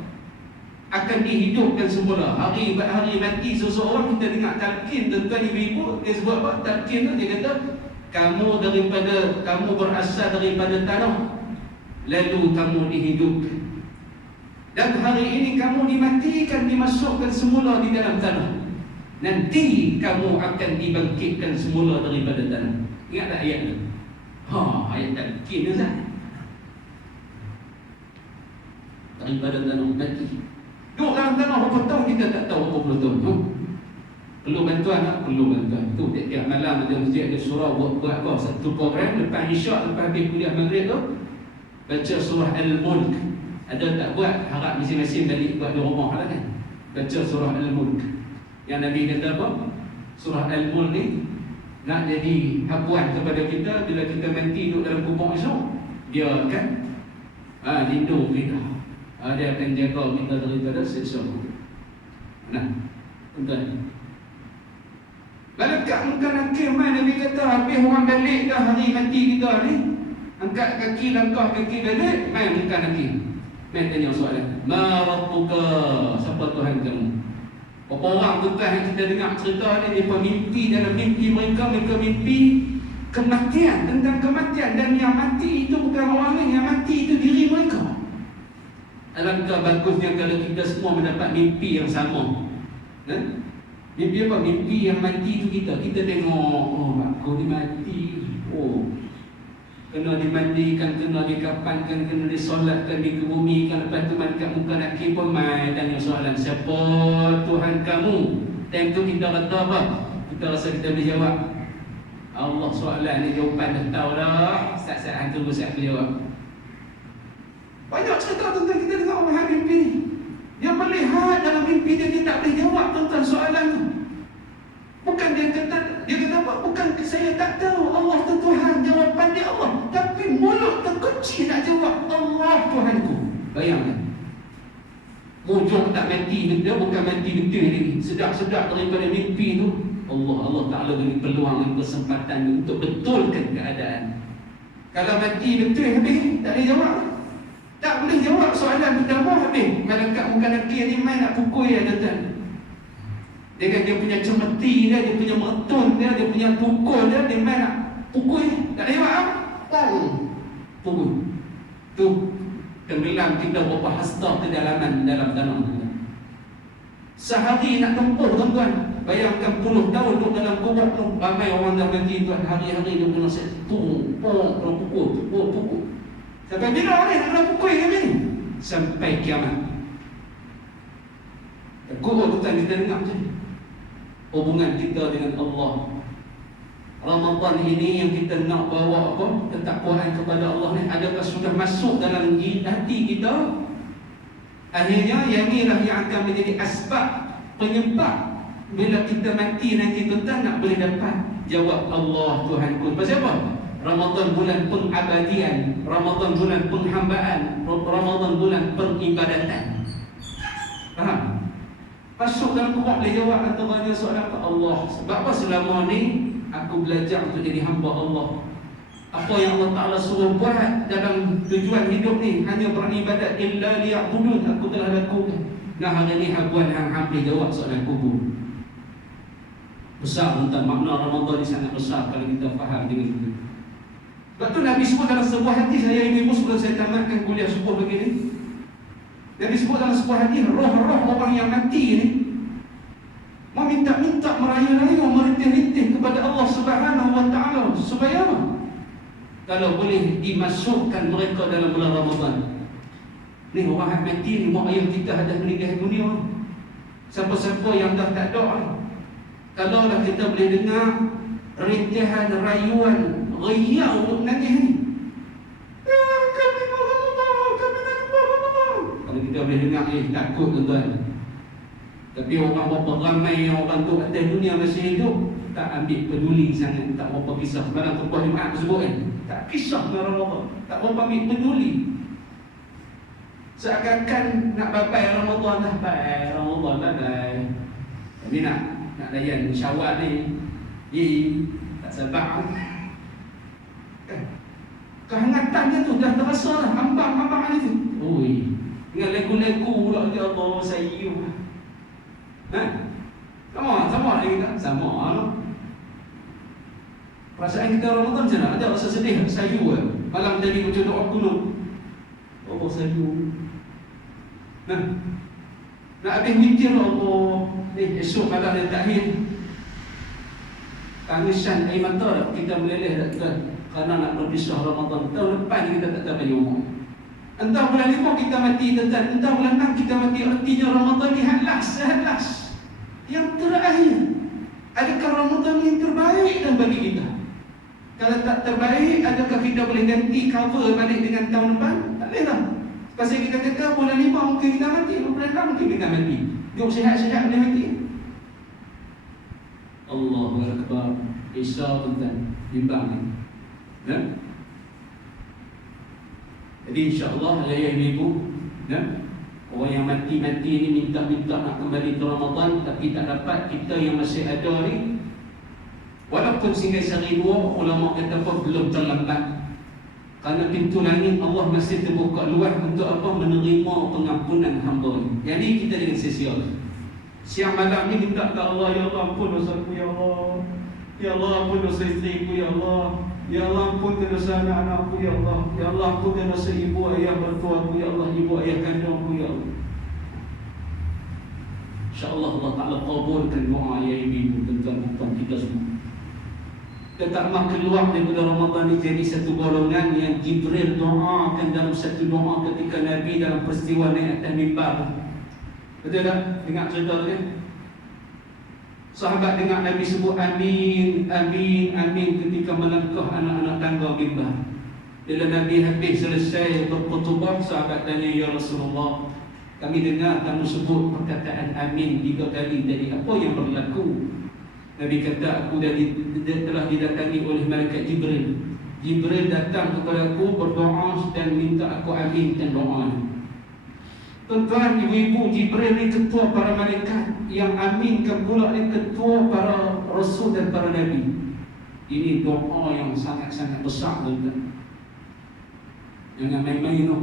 akan dihidupkan semula. Hari mati seseorang, kita dengar talqin tuan-tuan ibu-ibu, dia sebut apa? Talqin tu dia kata, kamu berasal daripada tanah, lalu kamu dihidupkan. Dan hari ini kamu dimatikan, dimasukkan semula di dalam tanah. Nanti kamu akan dibangkitkan semula daripada tanah. Ingat tak ayat tu? Ayat talqin tu sah. daripada tanah mati. Duduk dalam tanah berapa tahun kita tak tahu berapa puluh tahun. Perlu bantuan tak? Perlu bantuan. Tu tiap malam ada masjid ada surau buat apa? Satu program lepas isyak, lepas habis kuliah maghrib tu baca surah Al-Mulk. Ada tak buat? Harap masing-masing balik buat di rumah lah kan. Baca surah Al-Mulk. Yang Nabi kata apa? Surah Al-Mulk ni nak jadi hapuan kepada kita bila kita mati duduk dalam kubur esok. Dia akan lindung kita. Dia akan jaga kita daripada siksa. Nah, tuan-tuan. Malaikat mungkin nakir mai Nabi kata habis orang balik dah hari mati kita ni. Angkat kaki, langkah kaki balik, mai mungkin nakir. Mai tanya soalan. Ma rabbuka? Siapa Tuhan kamu? Berapa orang tuan yang kita dengar cerita ni, mereka mimpi dalam mimpi mereka mimpi kematian, tentang kematian, dan yang mati itu bukan orang lain, yang mati itu diri mereka. Alangkah bagusnya kalau kita semua mendapat mimpi yang sama. Mimpi apa? Mimpi yang mati itu kita tengok, oh aku ni mati, oh kena dimandikan, kena dikapankan, kena disolatkan, dikebumikan. Lepas tu malaikat muka nakir pun mai tanya soalan, siapa Tuhan kamu? Time tu kita kata apa? Kita rasa kita boleh jawab, Allah. Soalan ni jawapan dah tahu dah. Saat-saat hantu bersat jawab. Banyak cerita tentang kita dengar orang mimpi ni. Dia melihat dalam mimpi dia tak boleh jawab tentang soalan tu. Bukan dia kata apa? Bukan saya tak tahu, Allah tu Tuhan, jawapan dia Allah. Tapi mulut terkunci nak jawab, Allah Tuhanku. Bayangkan. Mujur tak mati, dia bukan mati betul ni. Sedap-sedap daripada mimpi tu. Allah Ta'ala beri peluang dan kesempatan untuk betulkan keadaan. Kalau mati betul habis, tak boleh jawab. Tak boleh jawab soalan pertama habis. Malaikat muka nakir ni main nak pukul ya tuan-tuan. Dengan dia punya cemeti dia punya metun dia punya pukul dia main nak pukul. Tak boleh jawab. Pukul. Tu tenggelam kita berapa hasta kedalaman dalam tanah. Sehari nak tempuh tuan-tuan. Bayangkan puluh tahun duduk dalam kubur tu. Ramai orang dah mati tuan. Hari-hari dia kena pukul. Sampai bila orang nak kena pukul kami ni? Sampai kiamat. Kubur tuan kita dengar macam ni. Hubungan kita dengan Allah. Ramadan ini yang kita nak bawa apa? Ketakwaan kepada Allah ni, adakah sudah masuk dalam hati kita? Akhirnya yang inilah yang akan menjadi asbab penyebab bila kita mati nanti tuan nak boleh dapat jawab Allah Tuhanku. Pasal apa? Ramadan bulan pengabadian, Ramadan bulan penghambaan, Ramadan bulan peribadatan. Faham? Masuk dalam kubur boleh jawab antaranya soalan apa? Allah. Sebab apa selama ni aku belajar untuk jadi hamba Allah. Apa yang Allah Ta'ala suruh buat dalam tujuan hidup ni hanya beribadat illa liya'budun, aku telah lakukan. Nah hari ni habuan yang hampir jawab soalan kubur. Besar tentang makna Ramadan ni sangat besar kalau kita faham dengan itu. Sebab tu Nabi sebut dalam sebuah hadis, saya ibu sebelum saya tamatkan kuliah subuh begini. Nabi sebut dalam sebuah hadis, roh-roh orang yang mati ni meminta-minta, merayu-rayu, merintih-rintih kepada Allah Subhanahu wa Ta'ala supaya apa? Kalau boleh dimasukkan mereka dalam bulan Ramadan. Ni orang mati ni, mak ayah kita ada meninggal dunia. Siapa-siapa yang dah tak ada ni, kalau dah kita boleh dengar rintihan, rayuan, riau nangis ni, kalau kita boleh dengar takut tuan-tuan. Tapi orang berapa ramai orang tu atas dunia masih hidup, tak ambil peduli sangat, tak berapa kisah. Semalam khutbah Jumaat sebut kan, tak kisah dengan Ramadan, tak berapa ambil peduli. Seakan-akan nak babai Ramadan dah, baik Ramadan dah baik. Tapi nak layan Syawal ni, tak sabar. Kehangatannya tu dah terasa dah, hambang-hambang ni tu. Oi, dengan lagu-lagu pula dia Allah sayyu. Sama lagi tak? Sama lah. Perasaan kita Ramadan macam mana? Ada rasa sedih, sayu kan? Malam jadi macam doa kunut. Allah sayu. Nak habis witir Allah. Esok malam dia takhir. Tangisan air mata kita meleleh tak? Kerana nak berpisah Ramadan. Tahun depan kita tak dapat umur. Entah bulan 5 kita mati tuan-tuan, entah bulan 6 kita mati. Artinya Ramadan ni halas. Yang terakhir. Adakah Ramadan yang terbaik dan bagi kita? Kalau tak terbaik, adakah kita boleh ganti cover balik dengan tahun depan? Tak boleh lah. Pasal kita kata bulan 5 mungkin kita mati, bulan 6 mungkin kita mati. Hidup sihat-sihat boleh mati. Allahu Akbar. Isya tuan-tuan, bimbang ni. Ya? Jadi insya-Allah ayah ibu, ya? Orang yang mati-mati ni minta-minta nak kembali ke Ramadan tapi tak dapat, kita yang masih ada ni walaupun singgah sehari dua, ulama kata apa, belum terlambat. Kerana pintu langit Allah masih terbuka luas untuk apa? Menerima pengampunan hamba ni. Jadi kita dengan sesial. Siang malam ni minta ke Allah, ya Allah ampun dosaku ya Allah. Ya Allah ampun dosa isteriku ya Allah. Ya Allah ampunkan dosa anak-anakku ya Allah. Ya Allah ampunkan dosa ibu ayah mertuaku ya Allah, ibu ayah kandungku ya Allah. InsyaAllah Allah Ta'ala kabulkan doa ayah ibu tuan-tuan kita semua. Kita tak mahu keluar daripada Ramadan ini jadi satu golongan yang Jibril doakan dalam satu doa ketika Nabi dalam peristiwa naik atas mimbar. Betul tak? Dengar cerita dia. Sahabat dengar Nabi sebut amin, amin, amin ketika melangkah anak-anak tangga mimbar. Bila Nabi habis selesai berkhutbah, sahabat tanya, ya Rasulullah, kami dengar kamu sebut perkataan amin 3 kali, jadi apa yang berlaku? Nabi kata, aku telah didatangi oleh malaikat Jibril. Jibril datang kepada aku berdoa dan minta aku aminkan doa. Tuan-tuan, ibu-ibu, Jibril ni ketua para malaikat, yang aminkan pula ni ketua para rasul dan para nabi. Ini doa yang sangat-sangat besar, tuan-tuan. Jangan main-main tu.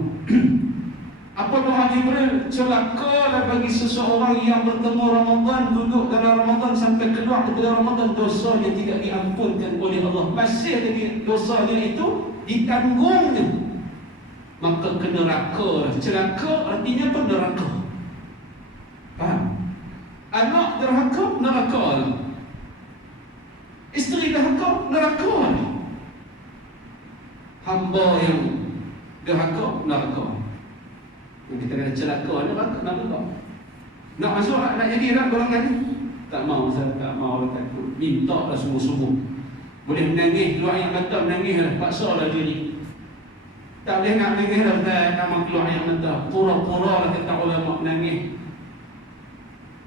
Apa doa Jibril? Celakalah bagi seseorang yang bertemu Ramadan, duduk dalam Ramadan sampai keluar daripada Ramadan, dosanya tidak diampunkan oleh Allah. Masih lagi dosanya itu ditanggungnya, maka ke neraka. Celaka artinya apa? Neraka. Faham? Anak derhaka, neraka. Isteri derhaka, neraka. Hamba yang derhaka, neraka. Kita kena celaka, neraka. Nak masuk, nak jadi nak golongan ni? Tak mau, saya tak mau, takut. Minta lah sungguh-sungguh. Boleh menangis, keluar air mata, menangis lah, paksa lah diri. Tak boleh nak menangis lah, tak mau keluar air mata. Pura-pura lah kata ulama menangis.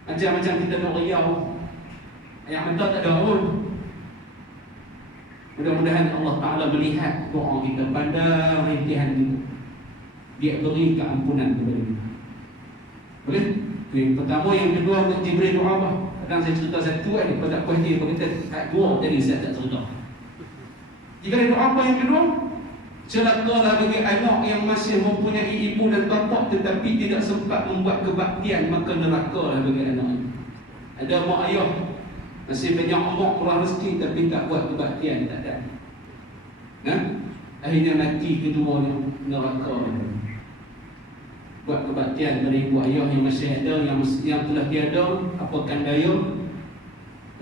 Macam kita nak riau, air mata tak ada pun. Mudah-mudahan Allah Ta'ala melihat doa kita, pandang rintihan kita, dia beri keampunan kepada kita. Boleh? Itu yang pertama. Yang kedua, Jibril doa apa? Kadang saya cerita satu kan, kalau tak puas dia, kalau kita kat dua tadi saya tak cerita. Jibril doa apa yang kedua? Celakalah bagi anak yang masih mempunyai ibu dan bapa tetapi tidak sempat membuat kebaktian, maka nerakalah bagi anak itu. Ada mak ayah masih banyak mak kurang rezeki tapi tak buat kebaktian, tak ada. Nah, akhirnya mati keduanya, neraka. Buat kebaktian dari ibu ayah yang masih ada, yang telah tiada, apakan daya.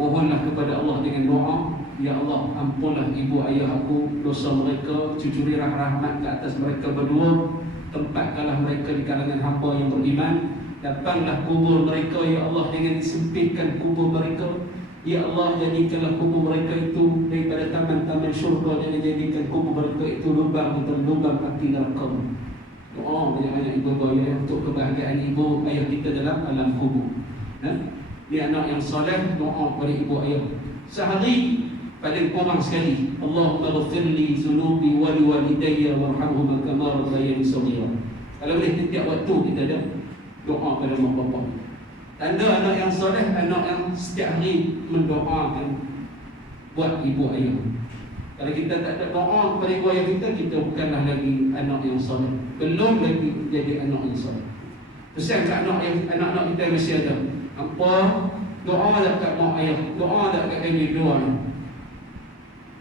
Mohonlah kepada Allah dengan doa, ya Allah ampunlah ibu ayah aku, dosa mereka, cucurilah rahmat ke atas mereka berdua, tempatkanlah mereka di kalangan hamba yang beriman. Datanglah kubur mereka ya Allah, dengan disempitkan kubur mereka. Ya Allah, jadikanlah kubur mereka itu daripada taman-taman syurga, dan jadikan kubur mereka itu lubang api neraka. Doa banyak-banyak ibu ayah untuk kebahagiaan ibu ayah kita dalam alam kubur. Dia anak yang soleh, doa kepada ibu ayah sehari paling kurang sekali, Allahumma ghfirli zunubi wa liwalidayya warhamhuma kama rabbayani shaghira. Kalau boleh setiap waktu kita ada doa pada mak bapak. Tanda anak yang soleh, anak yang setiap hari mendoakan buat ibu ayah. Kalau kita tak ada doa kepada ibu ayah kita bukanlah lagi anak yang soleh, belum lagi jadi anak yang soleh. Pesan kat anak-anak kita masih ada. Apa? Doa tak kat mak ayah, doa tak kat kami doa.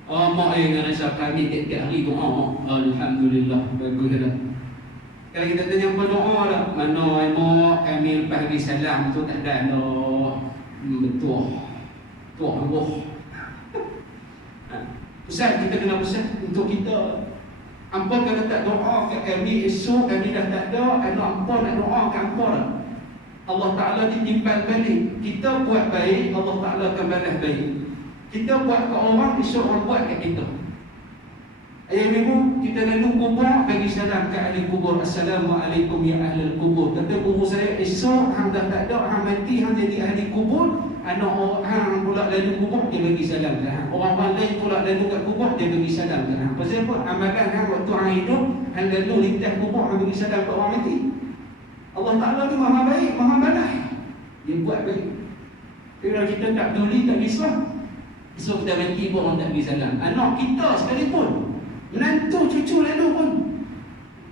Mak ayah yang rasa kami tiap-tiap hari doa, alhamdulillah, baguslah. Kalau kita tanya apa doa lah, mana mak kami lepas habis salam tu tak ada doa. Betul. Tuah Allah. Pesan kita kena pesan untuk kita. Hampa kalau tak doa kat kami, esok kami dah tak ada, anak hampa nak doa kat hampa dah. Allah Ta'ala ditimbal balik. Kita buat baik, Allah Ta'ala akan balas baik. Kita buat kat orang, esok orang buat kat kita. Ayah ibu, kita lalu kubur, bagi salam ke ahli kubur. Assalamualaikum ya ahli kubur. Kata guru saya, esok hang dah tak ada, hang mati, hang jadi ahli kubur. Anak orang hang pula lalu kubur, dia bagi salam ke hang. Orang lain pula lalu kat kubur, dia bagi salam ke hang. Pasal apa? Amalan hang waktu hang hidup, hang lalu lintas kubur, hang bagi salam ke orang mati. Allah Ta'ala tu maha baik, maha balas. Dia buat baik. Kalau kita tak peduli, tak risau, esok kita mati pun orang tak bagi salam. Anak kita sekalipun, menantu cucu lalu pun,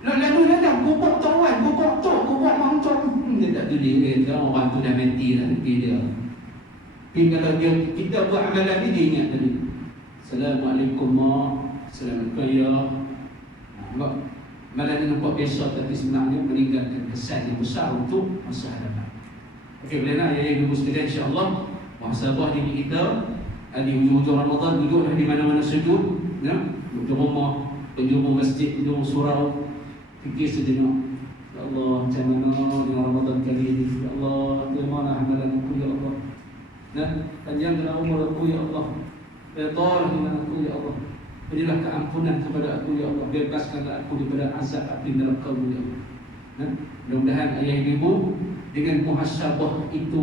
lalu kubur tuan, kubur tok, kubur mangcok, dia tak peduli. Orang tu dah mati lah, dia. Tapi kalau kita buat amalan ni, dia ingat tadi. Assalamualaikum Assalamualaikum ya. Malah dia nampak biasa, tapi sebenarnya meninggalkan kesan yang besar untuk masa hadapan. Okey, boleh nak ya ibu sekalian, insya-Allah muhasabah diri kita di hujung-hujung Ramadan, duduklah di mana-mana sujud, ya, di rumah, penjuru masjid, penjuru surau, fikir sejenak. Ya Allah, macam mana dengan Ramadan kali ini? Ya Allah, terima amalan aku ya Allah. Nah, panjangkan umur aku ya Allah. Redha dengan aku ya Allah. Berilah keampunan kepada aku ya Allah. Bebaskanlah aku daripada azab api neraka ya Allah. Mudah-mudahan ayah ibu dengan muhasabah itu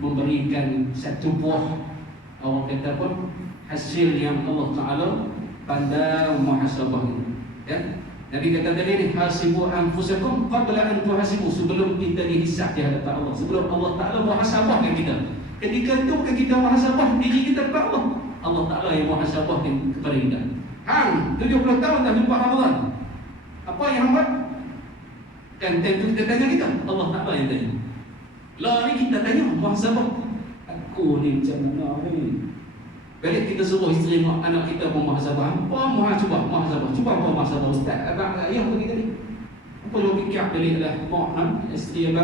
memberikan satu buah, orang kata pun, hasil yang Allah Ta'ala pandang muhasabah ini. Ya? Nabi kata tadi ni, hasibu anfusakum qabla an tuhasibu. Sebelum kita dihisab di hadapan Allah, sebelum Allah Ta'ala muhasabahkan kita. Ketika itu bukan kita muhasabah diri kita kepada Allah, Allah Ta'ala yang muhasabahkan kepada kita. Hang 70 tahun dah jumpa Ramadan, apa yang hang buat? Kan tentu kita tanya kita, Allah Ta'ala yang tanya. Lah ni kita tanya muhasabah, aku ni macam mana ni? Balik kita suruh isteri anak kita pun muhasabah. Apa cuba muhasabah? Cuba apa muhasabah ustaz? Abang ayah bagi tadi. Apa dia fikir balik lah mak isteri abang